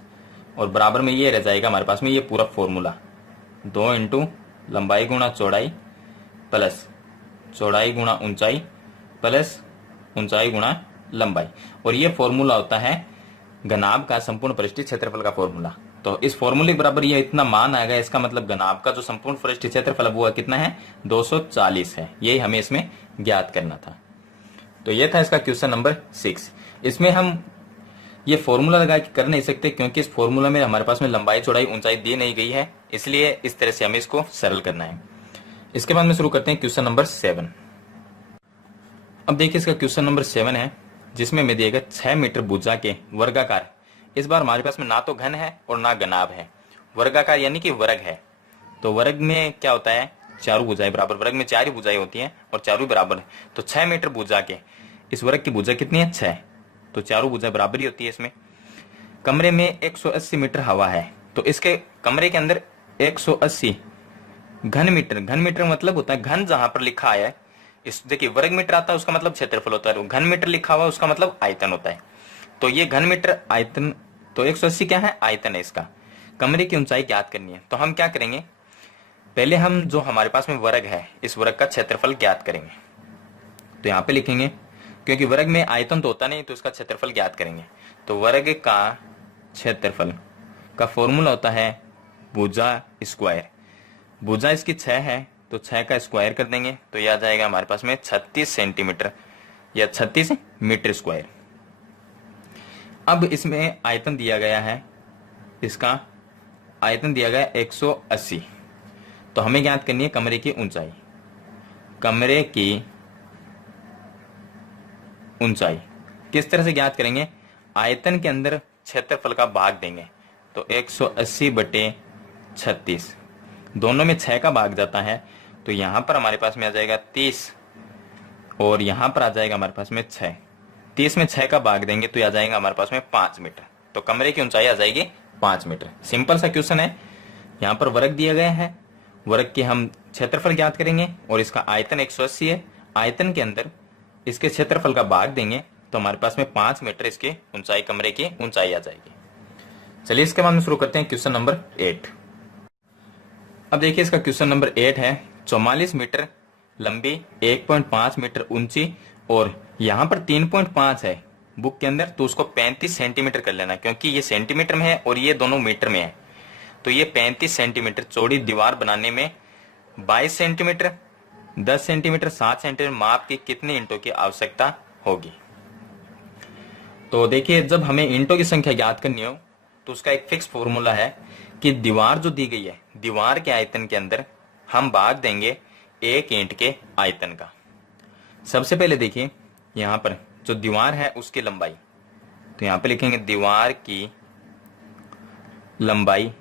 और बराबर में ये रह जाएगा हमारे पास में ये पूरा फॉर्मूला 2 इंटू लंबाई गुणा चौड़ाई प्लस चौड़ाई गुणा ऊंचाई प्लस ऊंचाई गुणा लंबाई, और ये फॉर्मूला होता है घनाभ का संपूर्ण पृष्ठीय क्षेत्रफल का फॉर्मूला। तो इस फॉर्मूले के बराबर ये इतना मान आ गया, इसका मतलब घनाभ का जो संपूर्ण पृष्ठीय क्षेत्रफल वो कितना है 240 है, यही हमें इसमें ज्ञात करना था। तो ये था इसका क्वेश्चन नंबर 6। इसमें हम ये फॉर्मूला लगा के कर नहीं सकते क्योंकि इस फॉर्मूला में हमारे पास में लंबाई चौड़ाई ऊंचाई दी नहीं गई है, इसलिए इस तरह से हमें इसको सरल करना है। इसके बाद में शुरू करते हैं क्वेश्चन नंबर 7। अब देखिए इसका क्वेश्चन नंबर 7 है जिसमें हमें दिएगा 6 मीटर भुजा के वर्गाकार। इस बार हमारे पास में ना तो घन है और ना घनाभ है, वर्गाकार यानी कि वर्ग है। तो वर्ग में क्या होता है, चारों भुजाएं बराबर, वर्ग में 4 ही भुजाएं होती हैं और चारों बराबर है। तो 6 मीटर भुजा के, इस वर्ग की भुजा कितनी है 6, तो चारों भुजाएं बराबर ही होती है इसमें। कमरे में 180 मीटर हवा है, तो इसके कमरे के अंदर 180 घन मीटर, घन मीटर मतलब होता है घन जहां पर लिखा है, इस देखिए वर्ग मीटर आता है उसका मतलब क्षेत्रफल होता है, घन मीटर लिखा हुआ उसका मतलब आयतन होता है। तो ये घन मीटर आयतन, तो 180 क्या है आयतन है इसका। कमरे की ऊंचाई ज्ञात करनी है, तो हम क्या करेंगे, पहले हम जो हमारे पास में वर्ग है इस वर्ग का क्षेत्रफल ज्ञात करेंगे। तो यहाँ पे लिखेंगे क्योंकि वर्ग में आयतन तो होता नहीं तो इसका क्षेत्रफल ज्ञात करेंगे। तो वर्ग का क्षेत्रफल का फॉर्मूला होता है भुजा स्क्वायर। भुजा इसकी 6 है तो 6 का स्क्वायर कर देंगे तो यह आ जाएगा हमारे पास में 36 सेंटीमीटर या 36 मीटर स्क्वायर। अब इसमें आयतन दिया गया है, इसका आयतन दिया गया 180, तो हमें ज्ञात करनी है कमरे की ऊंचाई। कमरे की ऊंचाई किस तरह से ज्ञात करेंगे, आयतन के अंदर क्षेत्रफल का भाग देंगे, तो 180 बटे 36, दोनों में 6 का भाग जाता है, तो यहां पर हमारे पास में आ जाएगा 30 और यहां पर आ जाएगा हमारे पास में 6। 30 में 6 का भाग देंगे तो आ जाएगा हमारे पास में 5 मीटर, तो कमरे की ऊंचाई आ जाएगी 5 मीटर। सिंपल सा क्वेश्चन है, यहाँ पर वर्ग दिया गया है, वर्ग के हम क्षेत्रफल ज्ञात करेंगे और इसका आयतन 180 है, आयतन के अंदर इसके क्षेत्रफल का भाग देंगे तो हमारे पास में 5 मीटर इसकी ऊंचाई, कमरे की ऊंचाई आ जाएगी। चलिए इसके बाद में शुरू करते हैं क्वेश्चन नंबर 8। अब देखिए इसका क्वेश्चन नंबर 8 है 44 मीटर लंबी 1.5 मीटर ऊंची और यहाँ पर 3.5 है बुक के अंदर, तो उसको 35 सेंटीमीटर कर लेना क्योंकि ये सेंटीमीटर में है और ये दोनों मीटर में है। तो ये 35 सेंटीमीटर चौड़ी दीवार बनाने में 22 सेंटीमीटर, 10 सेंटीमीटर, 7 सेंटीमीटर माप की कितने ईंटों की आवश्यकता होगी। तो देखिए जब हमें ईंटों की संख्या ज्ञात करनी हो तो उसका एक फिक्स फॉर्मूला है कि दीवार जो दी गई है, दीवार के आयतन के अंदर हम भाग देंगे एक ईंट के आयतन का। सबसे पहले देखिए यहाँ पर जो दीवार है उसकी लंबाई, तो यहाँ पे लिखेंगे दीवार की लंबाई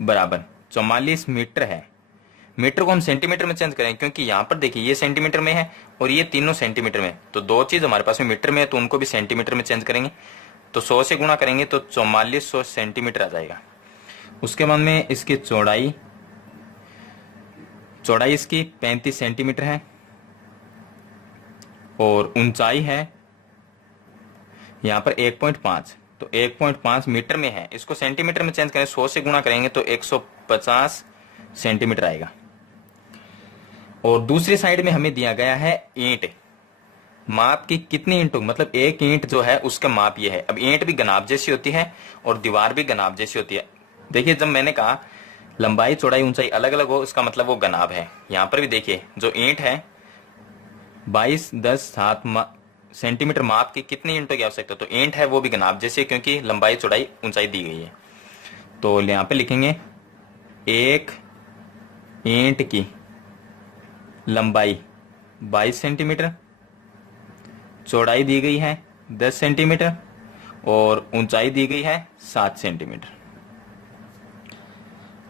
बराबर 44 मीटर है। मीटर को हम सेंटीमीटर में चेंज करें क्योंकि यहाँ पर देखिए ये सेंटीमीटर में है और ये तीनों सेंटीमीटर में, तो दो चीज हमारे पास में मीटर में है तो उनको भी सेंटीमीटर में चेंज करेंगे। तो 100 से गुणा करेंगे तो 4400 सेंटीमीटर आ जाएगा। उसके बाद में इसकी चौड़ाई इसकी 35 सेंटीमीटर है और ऊंचाई है यहाँ पर 1.5, तो 1.5 मीटर में है, इसको सेंटीमीटर में चेंज करें 100 से गुणा करेंगे तो 150 सेंटीमीटर आएगा। और दूसरी साइड में हमें दिया गया है ईंट, माप की कितनी ईंटों, मतलब एक ईंट जो है उसका माप ये है। अब ईंट भी घनाभ जैसी होती है और दीवार भी घनाभ जैसी होती है। देखिए जब मैंने कहा लंबाई चौड़ाई ऊंचाई अलग अलग हो इसका मतलब वो घनाभ है। यहाँ पर भी देखिए जो ईंट है 22, 10, 7 सेंटीमीटर माप की कितने ईंटों की आवश्यकता, तो ईंट है वो भी गनाब जैसे, क्योंकि लंबाई चौड़ाई ऊंचाई दी गई है। तो यहाँ पे लिखेंगे एक ईंट की लंबाई 22 सेंटीमीटर, चौड़ाई दी गई है 10 सेंटीमीटर और ऊंचाई दी गई है 7 सेंटीमीटर।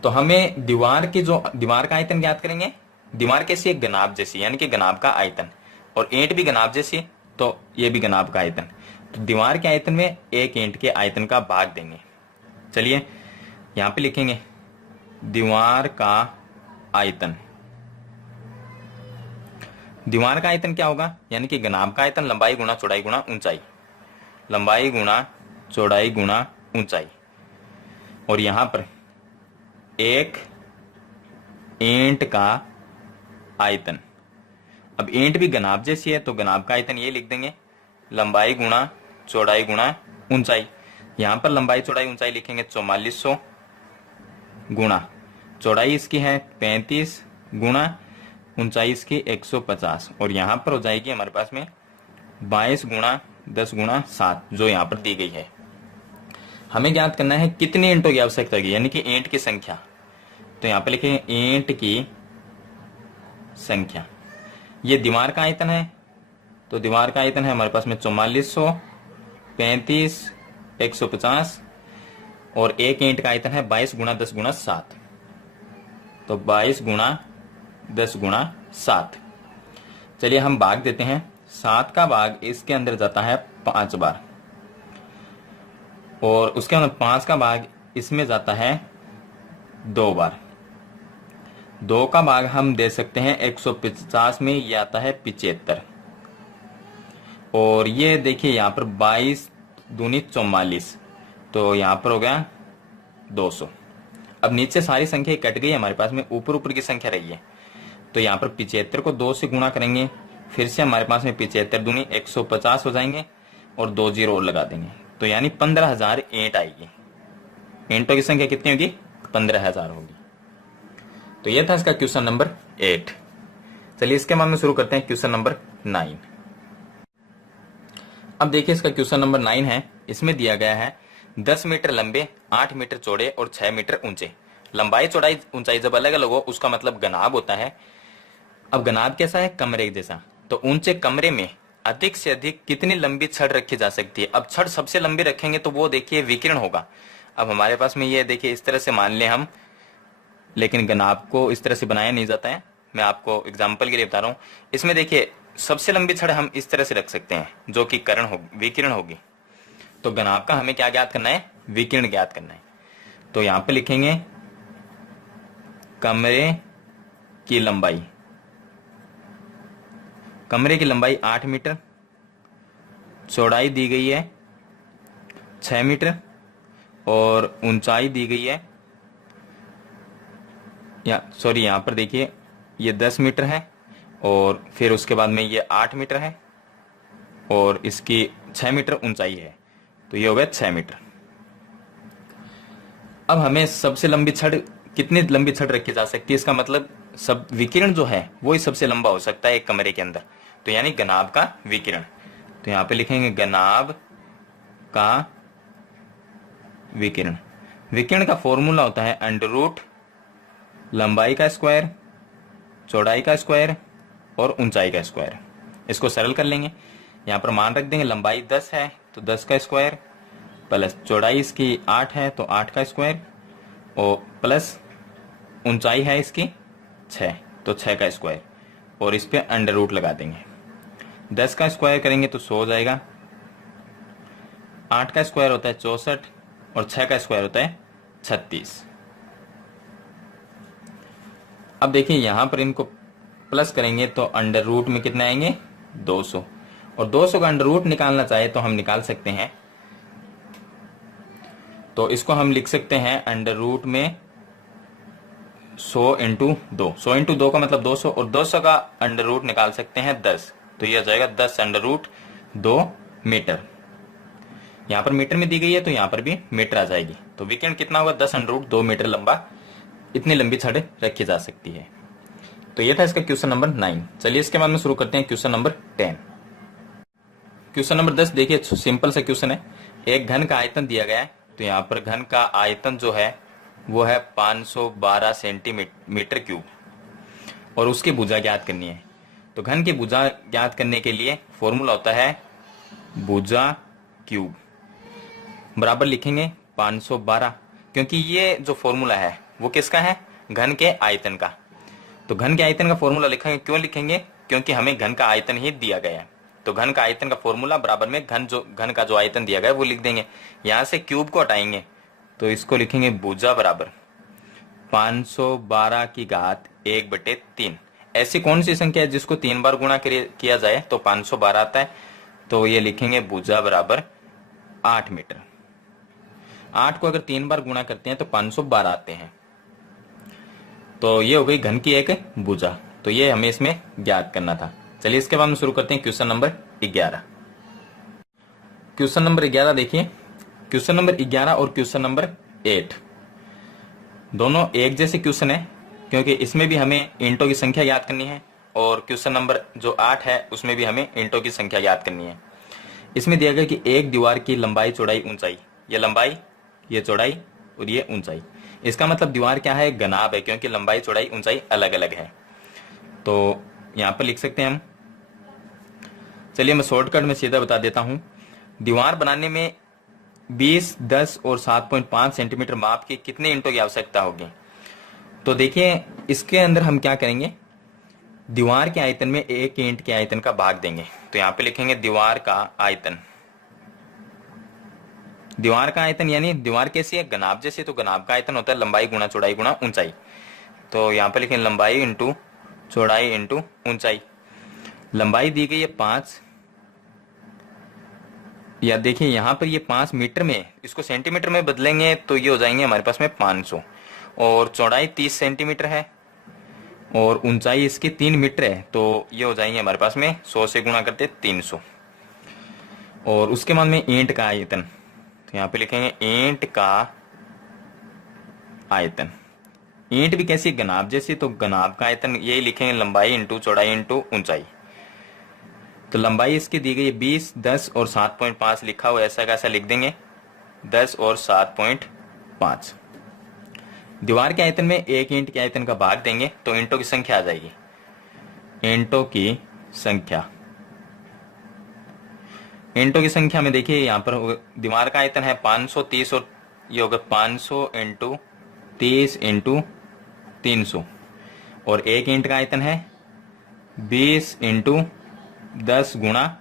तो हमें दीवार का आयतन ज्ञात करेंगे। दीवार कैसी है, गनाब जैसी, यानी कि गनाब का आयतन, और ईंट भी गनाब जैसी, तो ये भी गनाब का आयतन। तो दीवार के आयतन में एक ईंट के आयतन का भाग देंगे। चलिए यहां पे लिखेंगे दीवार का आयतन। दीवार का आयतन क्या होगा, यानी कि गनाब का आयतन लंबाई गुणा चौड़ाई गुणा ऊंचाई, लंबाई गुणा चौड़ाई गुणा ऊंचाई। और यहां पर एक ईंट का आयतन, अब ईंट भी गनाब जैसी है तो गनाब का आयतन ये लिख देंगे लंबाई गुणा चौड़ाई गुणा ऊंचाई। यहां पर लंबाई चौड़ाई ऊंचाई लिखेंगे 4400 गुणा चौड़ाई इसकी है 35 गुणा ऊंचाई इसकी 150, और यहां पर हो जाएगी हमारे पास में 22 गुणा 10 गुणा 7 जो यहां पर दी गई है। हमें ज्ञात करना है कितने ईंटों की आवश्यकता होगी, यानी कि ईंट की संख्या। तो यहां पर लिखेंगे ईंट की संख्या। ये दीवार का आयतन है, तो दीवार का आयतन है हमारे पास में 4400, 35, 150, और एक ईंट का आयतन है 22 गुणा 10 गुणा 7, तो 22 गुणा 10 गुणा 7। चलिए हम भाग देते हैं। 7 का भाग इसके अंदर जाता है 5 बार, और उसके अंदर 5 का भाग इसमें जाता है 2 बार। 2 का भाग हम दे सकते हैं 150 में, ये आता है 75, और ये देखिए यहाँ पर 22 दूनी 44, तो यहाँ पर हो गया 200। अब नीचे सारी संख्या कट गई हमारे पास में, ऊपर ऊपर की संख्या रही है। तो यहाँ पर 75 को 2 से गुणा करेंगे, फिर से हमारे पास में 75 दूनी 150 हो जाएंगे, और 2 जीरो और लगा देंगे, तो यानी 15,000 ईंट आएगी। ईंटों की संख्या कितनी होगी, 15,000 होगी। तो यह था इसका क्वेश्चन नंबर 8। चलिए इसके बाद में शुरू करते हैं क्वेश्चन नंबर 9। अब देखिए इसका क्वेश्चन नंबर 9 है। इसमें दिया गया है 10 मीटर लंबे, 8 मीटर चौड़े और 6 मीटर ऊंचे। लंबाई चौड़ाई ऊंचाई जब अलग अलग हो उसका मतलब गनाब होता है। अब गनाब कैसा है, कमरे जैसा। तो ऊंचे कमरे में अधिक से अधिक कितनी लंबी छड़ रखी जा सकती है। अब छड़ सबसे लंबी रखेंगे तो वो देखिए विकिरण होगा। अब हमारे पास में ये देखिए इस तरह से मान लें हम, लेकिन गनाब को इस तरह से बनाया नहीं जाता है। मैं आपको एग्जाम्पल के लिए बता रहा हूं। इसमें देखिए सबसे लंबी छड़ हम इस तरह से रख सकते हैं, जो कि विकिरण होगी। तो गनाब का हमें क्या ज्ञात करना है, विकिरण ज्ञात करना है। तो यहां पे लिखेंगे कमरे की लंबाई। कमरे की लंबाई 8 मीटर, चौड़ाई दी गई है 6 मीटर, और ऊंचाई दी गई है, यहां पर देखिए ये 10 मीटर है, और फिर उसके बाद में ये 8 मीटर है, और इसकी 6 मीटर ऊंचाई है, तो ये हो गया 6 मीटर। अब हमें सबसे लंबी छड़, कितनी लंबी छड़ रखी जा सकती है, इसका मतलब सब विकिरण जो है वो ही सबसे लंबा हो सकता है एक कमरे के अंदर, तो यानी गनाब का विकिरण। तो यहां पे लिखेंगे गनाब का विकिरण। विकिरण का फॉर्मूला होता है √ लंबाई का स्क्वायर, चौड़ाई का स्क्वायर और ऊंचाई का स्क्वायर। इसको सरल कर लेंगे। यहां पर मान रख देंगे लंबाई 10 है तो 10 का स्क्वायर, प्लस चौड़ाई इसकी 8 है तो 8 का स्क्वायर, और प्लस ऊंचाई है इसकी 6 तो 6 का स्क्वायर, और इस पे √ लगा देंगे। 10 का स्क्वायर करेंगे तो 100 हो जाएगा, 8 का स्क्वायर होता है 64, और 6 का स्क्वायर होता है 36। अब देखिए यहां पर इनको प्लस करेंगे तो √ में कितने आएंगे, 200, और 200 का √ निकालना चाहे तो हम निकाल सकते हैं। तो इसको हम लिख सकते हैं √ में 100 × 2। 100 × 2 का मतलब 200, और 200 का √ निकाल सकते हैं 10, तो यह आ जाएगा 10 √ 2 मीटर। यहां पर मीटर में दी गई है तो यहां पर भी मीटर आ जाएगी। तो विकिरण कितना होगा, 10 √ 2 मीटर लंबा, इतनी लंबी छड़ रखी जा सकती है। तो यह था इसका क्वेश्चन नंबर 9। चलिए इसके बाद में शुरू करते हैं क्वेश्चन नंबर 10। क्वेश्चन नंबर 10 देखिए, सिंपल सा क्वेश्चन है। एक घन का आयतन दिया गया है, तो यहाँ पर घन का आयतन जो है वो है 512 सेंटीमीटर क्यूब और उसकी भुजा ज्ञात करनी है। तो घन की भुजा ज्ञात करने के लिए फॉर्मूला होता है भुजा क्यूब बराबर लिखेंगे 512, क्योंकि ये जो फॉर्मूला है वो किसका है, घन के आयतन का। तो घन के आयतन का फॉर्मूला लिखेंगे, क्यों लिखेंगे, क्योंकि हमें घन का आयतन ही दिया गया है। तो घन का आयतन का फॉर्मूला बराबर में घन का जो आयतन दिया गया है वो लिख देंगे। यहां से क्यूब को हटाएंगे तो इसको लिखेंगे भुजा बराबर 512 की घात 1/3। ऐसी कौन सी संख्या है जिसको 3 बार गुणा किया जाए तो 512 आता है। तो ये लिखेंगे भुजा बराबर 8 मीटर। 8 को अगर 3 बार गुणा करते हैं तो 512 आते हैं। तो ये हो गई घन की एक भुजा। तो ये हमें इसमें ज्ञात करना था। चलिए इसके बाद में शुरू करते हैं क्वेश्चन नंबर 11। क्वेश्चन नंबर 11 देखिए, क्वेश्चन नंबर 11 और क्वेश्चन नंबर 8 दोनों एक जैसे क्वेश्चन है, क्योंकि इसमें भी हमें ईंटों की संख्या याद करनी है और क्वेश्चन नंबर जो 8 है उसमें भी हमें ईंटों की संख्या याद करनी है। इसमें दिया गया कि एक दीवार की लंबाई चौड़ाई ऊंचाई, ये लंबाई, ये चौड़ाई और ये ऊंचाई। इसका मतलब दीवार क्या है, घनाभ है, क्योंकि लंबाई चौड़ाई ऊंचाई अलग अलग है। तो यहां पर लिख सकते हैं हम। चलिए मैं शॉर्टकट में सीधा बता देता हूं। दीवार बनाने में 20, 10 और 7.5 सेंटीमीटर माप के कितने ईंटों की आवश्यकता होगी। तो देखिए इसके अंदर हम क्या करेंगे, दीवार के आयतन में एक ईंट के आयतन का भाग देंगे। तो यहां पे लिखेंगे दीवार का आयतन। दीवार का आयतन यानी दीवार कैसी है, घनाभ जैसी। तो घनाभ का आयतन होता है लंबाई गुणा चौड़ाई गुणा ऊंचाई। तो यहां पे लिखेंगे लंबाई इंटू चौड़ाई इंटू ऊंचाई। लंबाई दी गई है 5, या देखिए यहां पर ये 5 मीटर में, इसको सेंटीमीटर में बदलेंगे तो ये हो जाएंगे हमारे पास में 500। और चौड़ाई 30 सेंटीमीटर है और ऊंचाई इसकी 3 मीटर है, तो ये हो जाएंगे हमारे पास में 100 से गुणा करते 300। और उसके बाद में ईंट का आयतन, तो यहाँ पे लिखेंगे ईंट का आयतन। ईंट भी कैसी, घनाभ जैसी। तो घनाभ का आयतन यही लिखेंगे लंबाई इंटू चौड़ाई इंटू ऊंचाई। तो लंबाई इसकी दी गई है 20, 10 और 7.5 लिखा हुआ, ऐसा कैसा लिख देंगे 10 और 7.5। दीवार के आयतन में एक ईंट के आयतन का भाग देंगे तो ईंटों की संख्या आ जाएगी। ईंटों की संख्या, ईंटों की संख्या में देखिए यहाँ पर दीवार का आयतन है 530 और ये होगा 500 इंटू 30 इंटू 300 और एक ईंट का आयतन है 20 इंटू 10 गुणा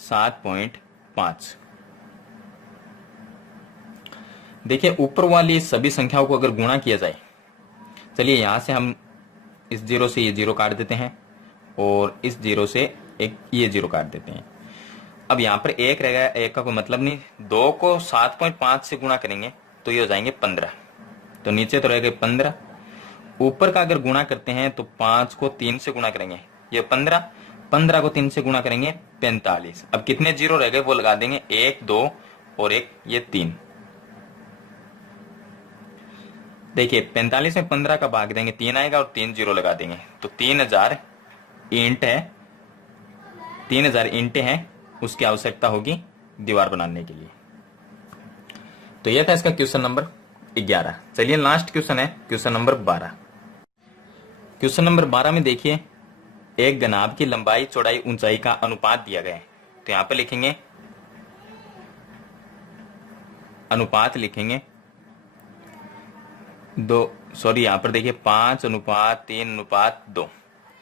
7.5। देखिए ऊपर वाली सभी संख्याओं को अगर गुणा किया जाए, चलिए यहां से हम इस जीरो से ये जीरो काट देते हैं और इस जीरो से एक ये जीरो काट देते हैं। अब यहां पर एक रह गया, एक का कोई मतलब नहीं। 2 को 7.5 से गुणा करेंगे तो ये हो जाएंगे 15। तो नीचे तो रह गए 15। ऊपर का अगर गुणा करते हैं तो 5 को 3 से गुणा करेंगे, ये 15। 15 को 3 से गुणा करेंगे 45। अब कितने जीरो रह गए वो लगा देंगे, 1, 2 और एक ये 3। देखिए 45 में 15 का भाग देंगे 3 आएगा और 3 जीरो लगा देंगे। तो 3000 ईंट है, 3000 ईंटें हैं, उसकी आवश्यकता होगी दीवार बनाने के लिए। तो यह था इसका क्वेश्चन नंबर 11। चलिए लास्ट क्वेश्चन है क्वेश्चन नंबर 12। क्वेश्चन नंबर 12 में देखिए एक घनाभ की लंबाई चौड़ाई ऊंचाई का अनुपात दिया गया है। तो यहां पे लिखेंगे अनुपात, लिखेंगे यहां पर देखिए 5:3:2।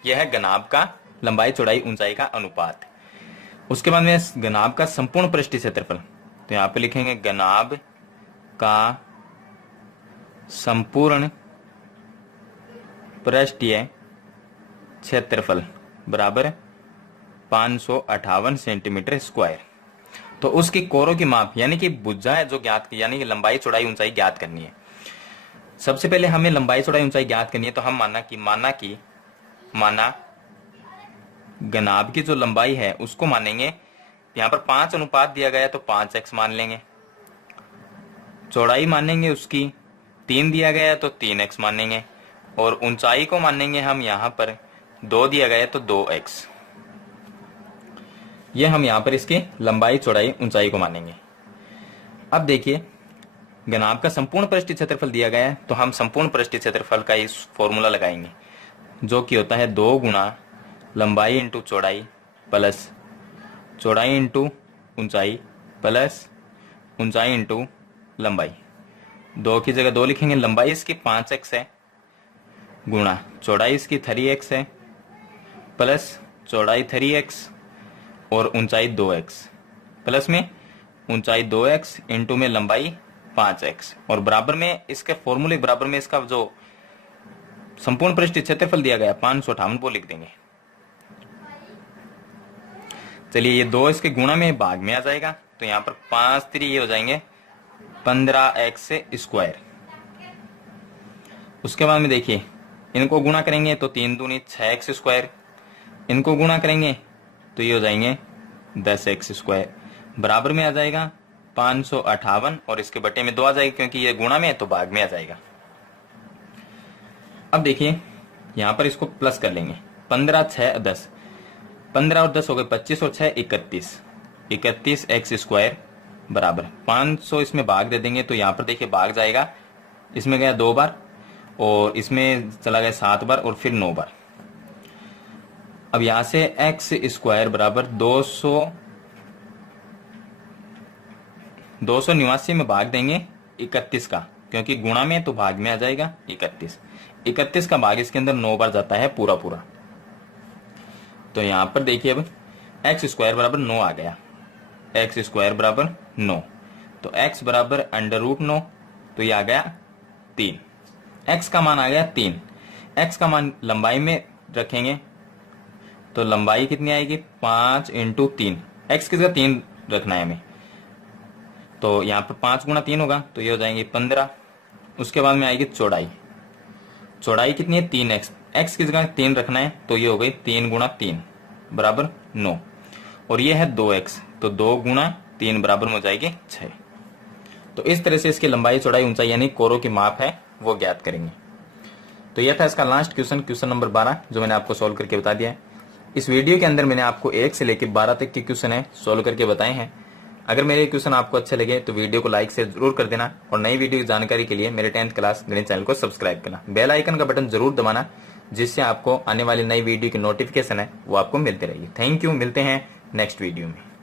यह है घनाभ का लंबाई चौड़ाई ऊंचाई का अनुपात। उसके बाद में घनाभ का संपूर्ण पृष्ठीय क्षेत्रफल, तो यहां पे लिखेंगे घनाभ का संपूर्ण पृष्ठीय क्षेत्रफल बराबर 558 सेंटीमीटर स्क्वायर। तो उसकी कोरों की माप यानी कि भुजा है जो ज्ञात, यानी कि लंबाई चौड़ाई ऊंचाई ज्ञात करनी है। सबसे पहले हमें लंबाई चौड़ाई ऊंचाई ज्ञात करनी है। तो हम माना घनाभ की जो लंबाई है उसको मानेंगे। यहाँ पर 5 अनुपात दिया गया है तो 5x मान लेंगे। चौड़ाई मानेंगे उसकी 3 दिया गया है तो 3x मानेंगे और ऊंचाई को मानेंगे हम यहाँ पर 2 दिया गया है तो 2x। ये हम यहाँ पर इसकी लंबाई चौड़ाई ऊंचाई को मानेंगे। अब देखिए घनाभ का संपूर्ण पृष्ठीय क्षेत्रफल दिया गया है, तो हम संपूर्ण पृष्ठीय क्षेत्रफल का इस फॉर्मूला लगाएंगे जो कि होता है 2 गुना लंबाई इंटू चौड़ाई प्लस चौड़ाई इंटू ऊंचाई प्लस ऊंचाई इंटू लंबाई। 2 की जगह 2 लिखेंगे, लंबाई इसकी 5x है गुणा चौड़ाई इसकी 3x है प्लस चौड़ाई 3x और ऊंचाई 2x प्लस में ऊंचाई 2x इंटू में लंबाई 5x और बराबर में इसके फॉर्मूले बराबर में इसका जो संपूर्ण पृष्ठीय क्षेत्रफल दिया गया 558 वो लिख देंगे। चलिए ये 2 इसके गुणा में भाग में आ जाएगा, तो यहाँ पर 5 3 ये हो जाएंगे 15x स्क्वायर। उसके बाद में देखिए इनको गुणा करेंगे तो 3 दूनी 6x स्क्वायर, इनको गुणा करेंगे तो ये हो जाएंगे 10x स्क्वायर, बराबर में आ जाएगा 558 और इसके बटे में 2 आ जाएगा क्योंकि ये गुणा में है तो भाग में आ जाएगा। अब देखिए यहां पर इसको प्लस कर लेंगे, 15 6 10, 15 और 10 हो गए 25 और 6 31 x स्क्वायर बराबर 500 इसमें भाग दे देंगे तो यहाँ पर देखिए भाग जाएगा, इसमें गया 2 बार और इसमें चला गया 7 बार और फिर 9 बार। अब यहां से x स्क्वायर बराबर 289 में भाग देंगे 31 का, क्योंकि गुणा में तो भाग में आ जाएगा 31 का भाग इसके अंदर 9 बार जाता है पूरा पूरा। तो यहां पर देखिए अब x स्क्वायर बराबर 9 आ गया, x स्क्वायर बराबर 9, तो x बराबर √9, तो ये आ गया 3, x का मान आ गया 3। x का मान लंबाई में रखेंगे तो लंबाई कितनी आएगी 5 इंटू 3, x की जगह 3 रखना है हमें, तो यहाँ पर 5 गुणा 3 होगा तो ये हो जाएंगे 15। उसके बाद में आएगी चौड़ाई कितनी है 3x, x की जगह 3 रखना है तो ये हो गई 3 गुणा 3 बराबर 9 और ये है 2x, तो 2 गुणा 3 बराबर में हो जाएगी 6। तो इस तरह से इसकी लंबाई चौड़ाई ऊंचाई यानी कोरों की माप है वो ज्ञात करेंगे। तो यह था इसका लास्ट क्वेश्चन नंबर 12 जो मैंने आपको सोल्व करके बता दिया है। इस वीडियो के अंदर मैंने आपको 1 से लेकर 12 तक के क्वेश्चन है सोल्व करके बताए हैं। अगर मेरे क्वेश्चन आपको अच्छे लगे तो वीडियो को लाइक से जरूर कर देना और नई वीडियो की जानकारी के लिए मेरे 10th क्लास गणित चैनल को सब्सक्राइब करना, बेल आइकन का बटन जरूर दबाना जिससे आपको आने वाली नई वीडियो की नोटिफिकेशन है वो आपको मिलती रहेगी। थैंक यू, मिलते हैं नेक्स्ट वीडियो में।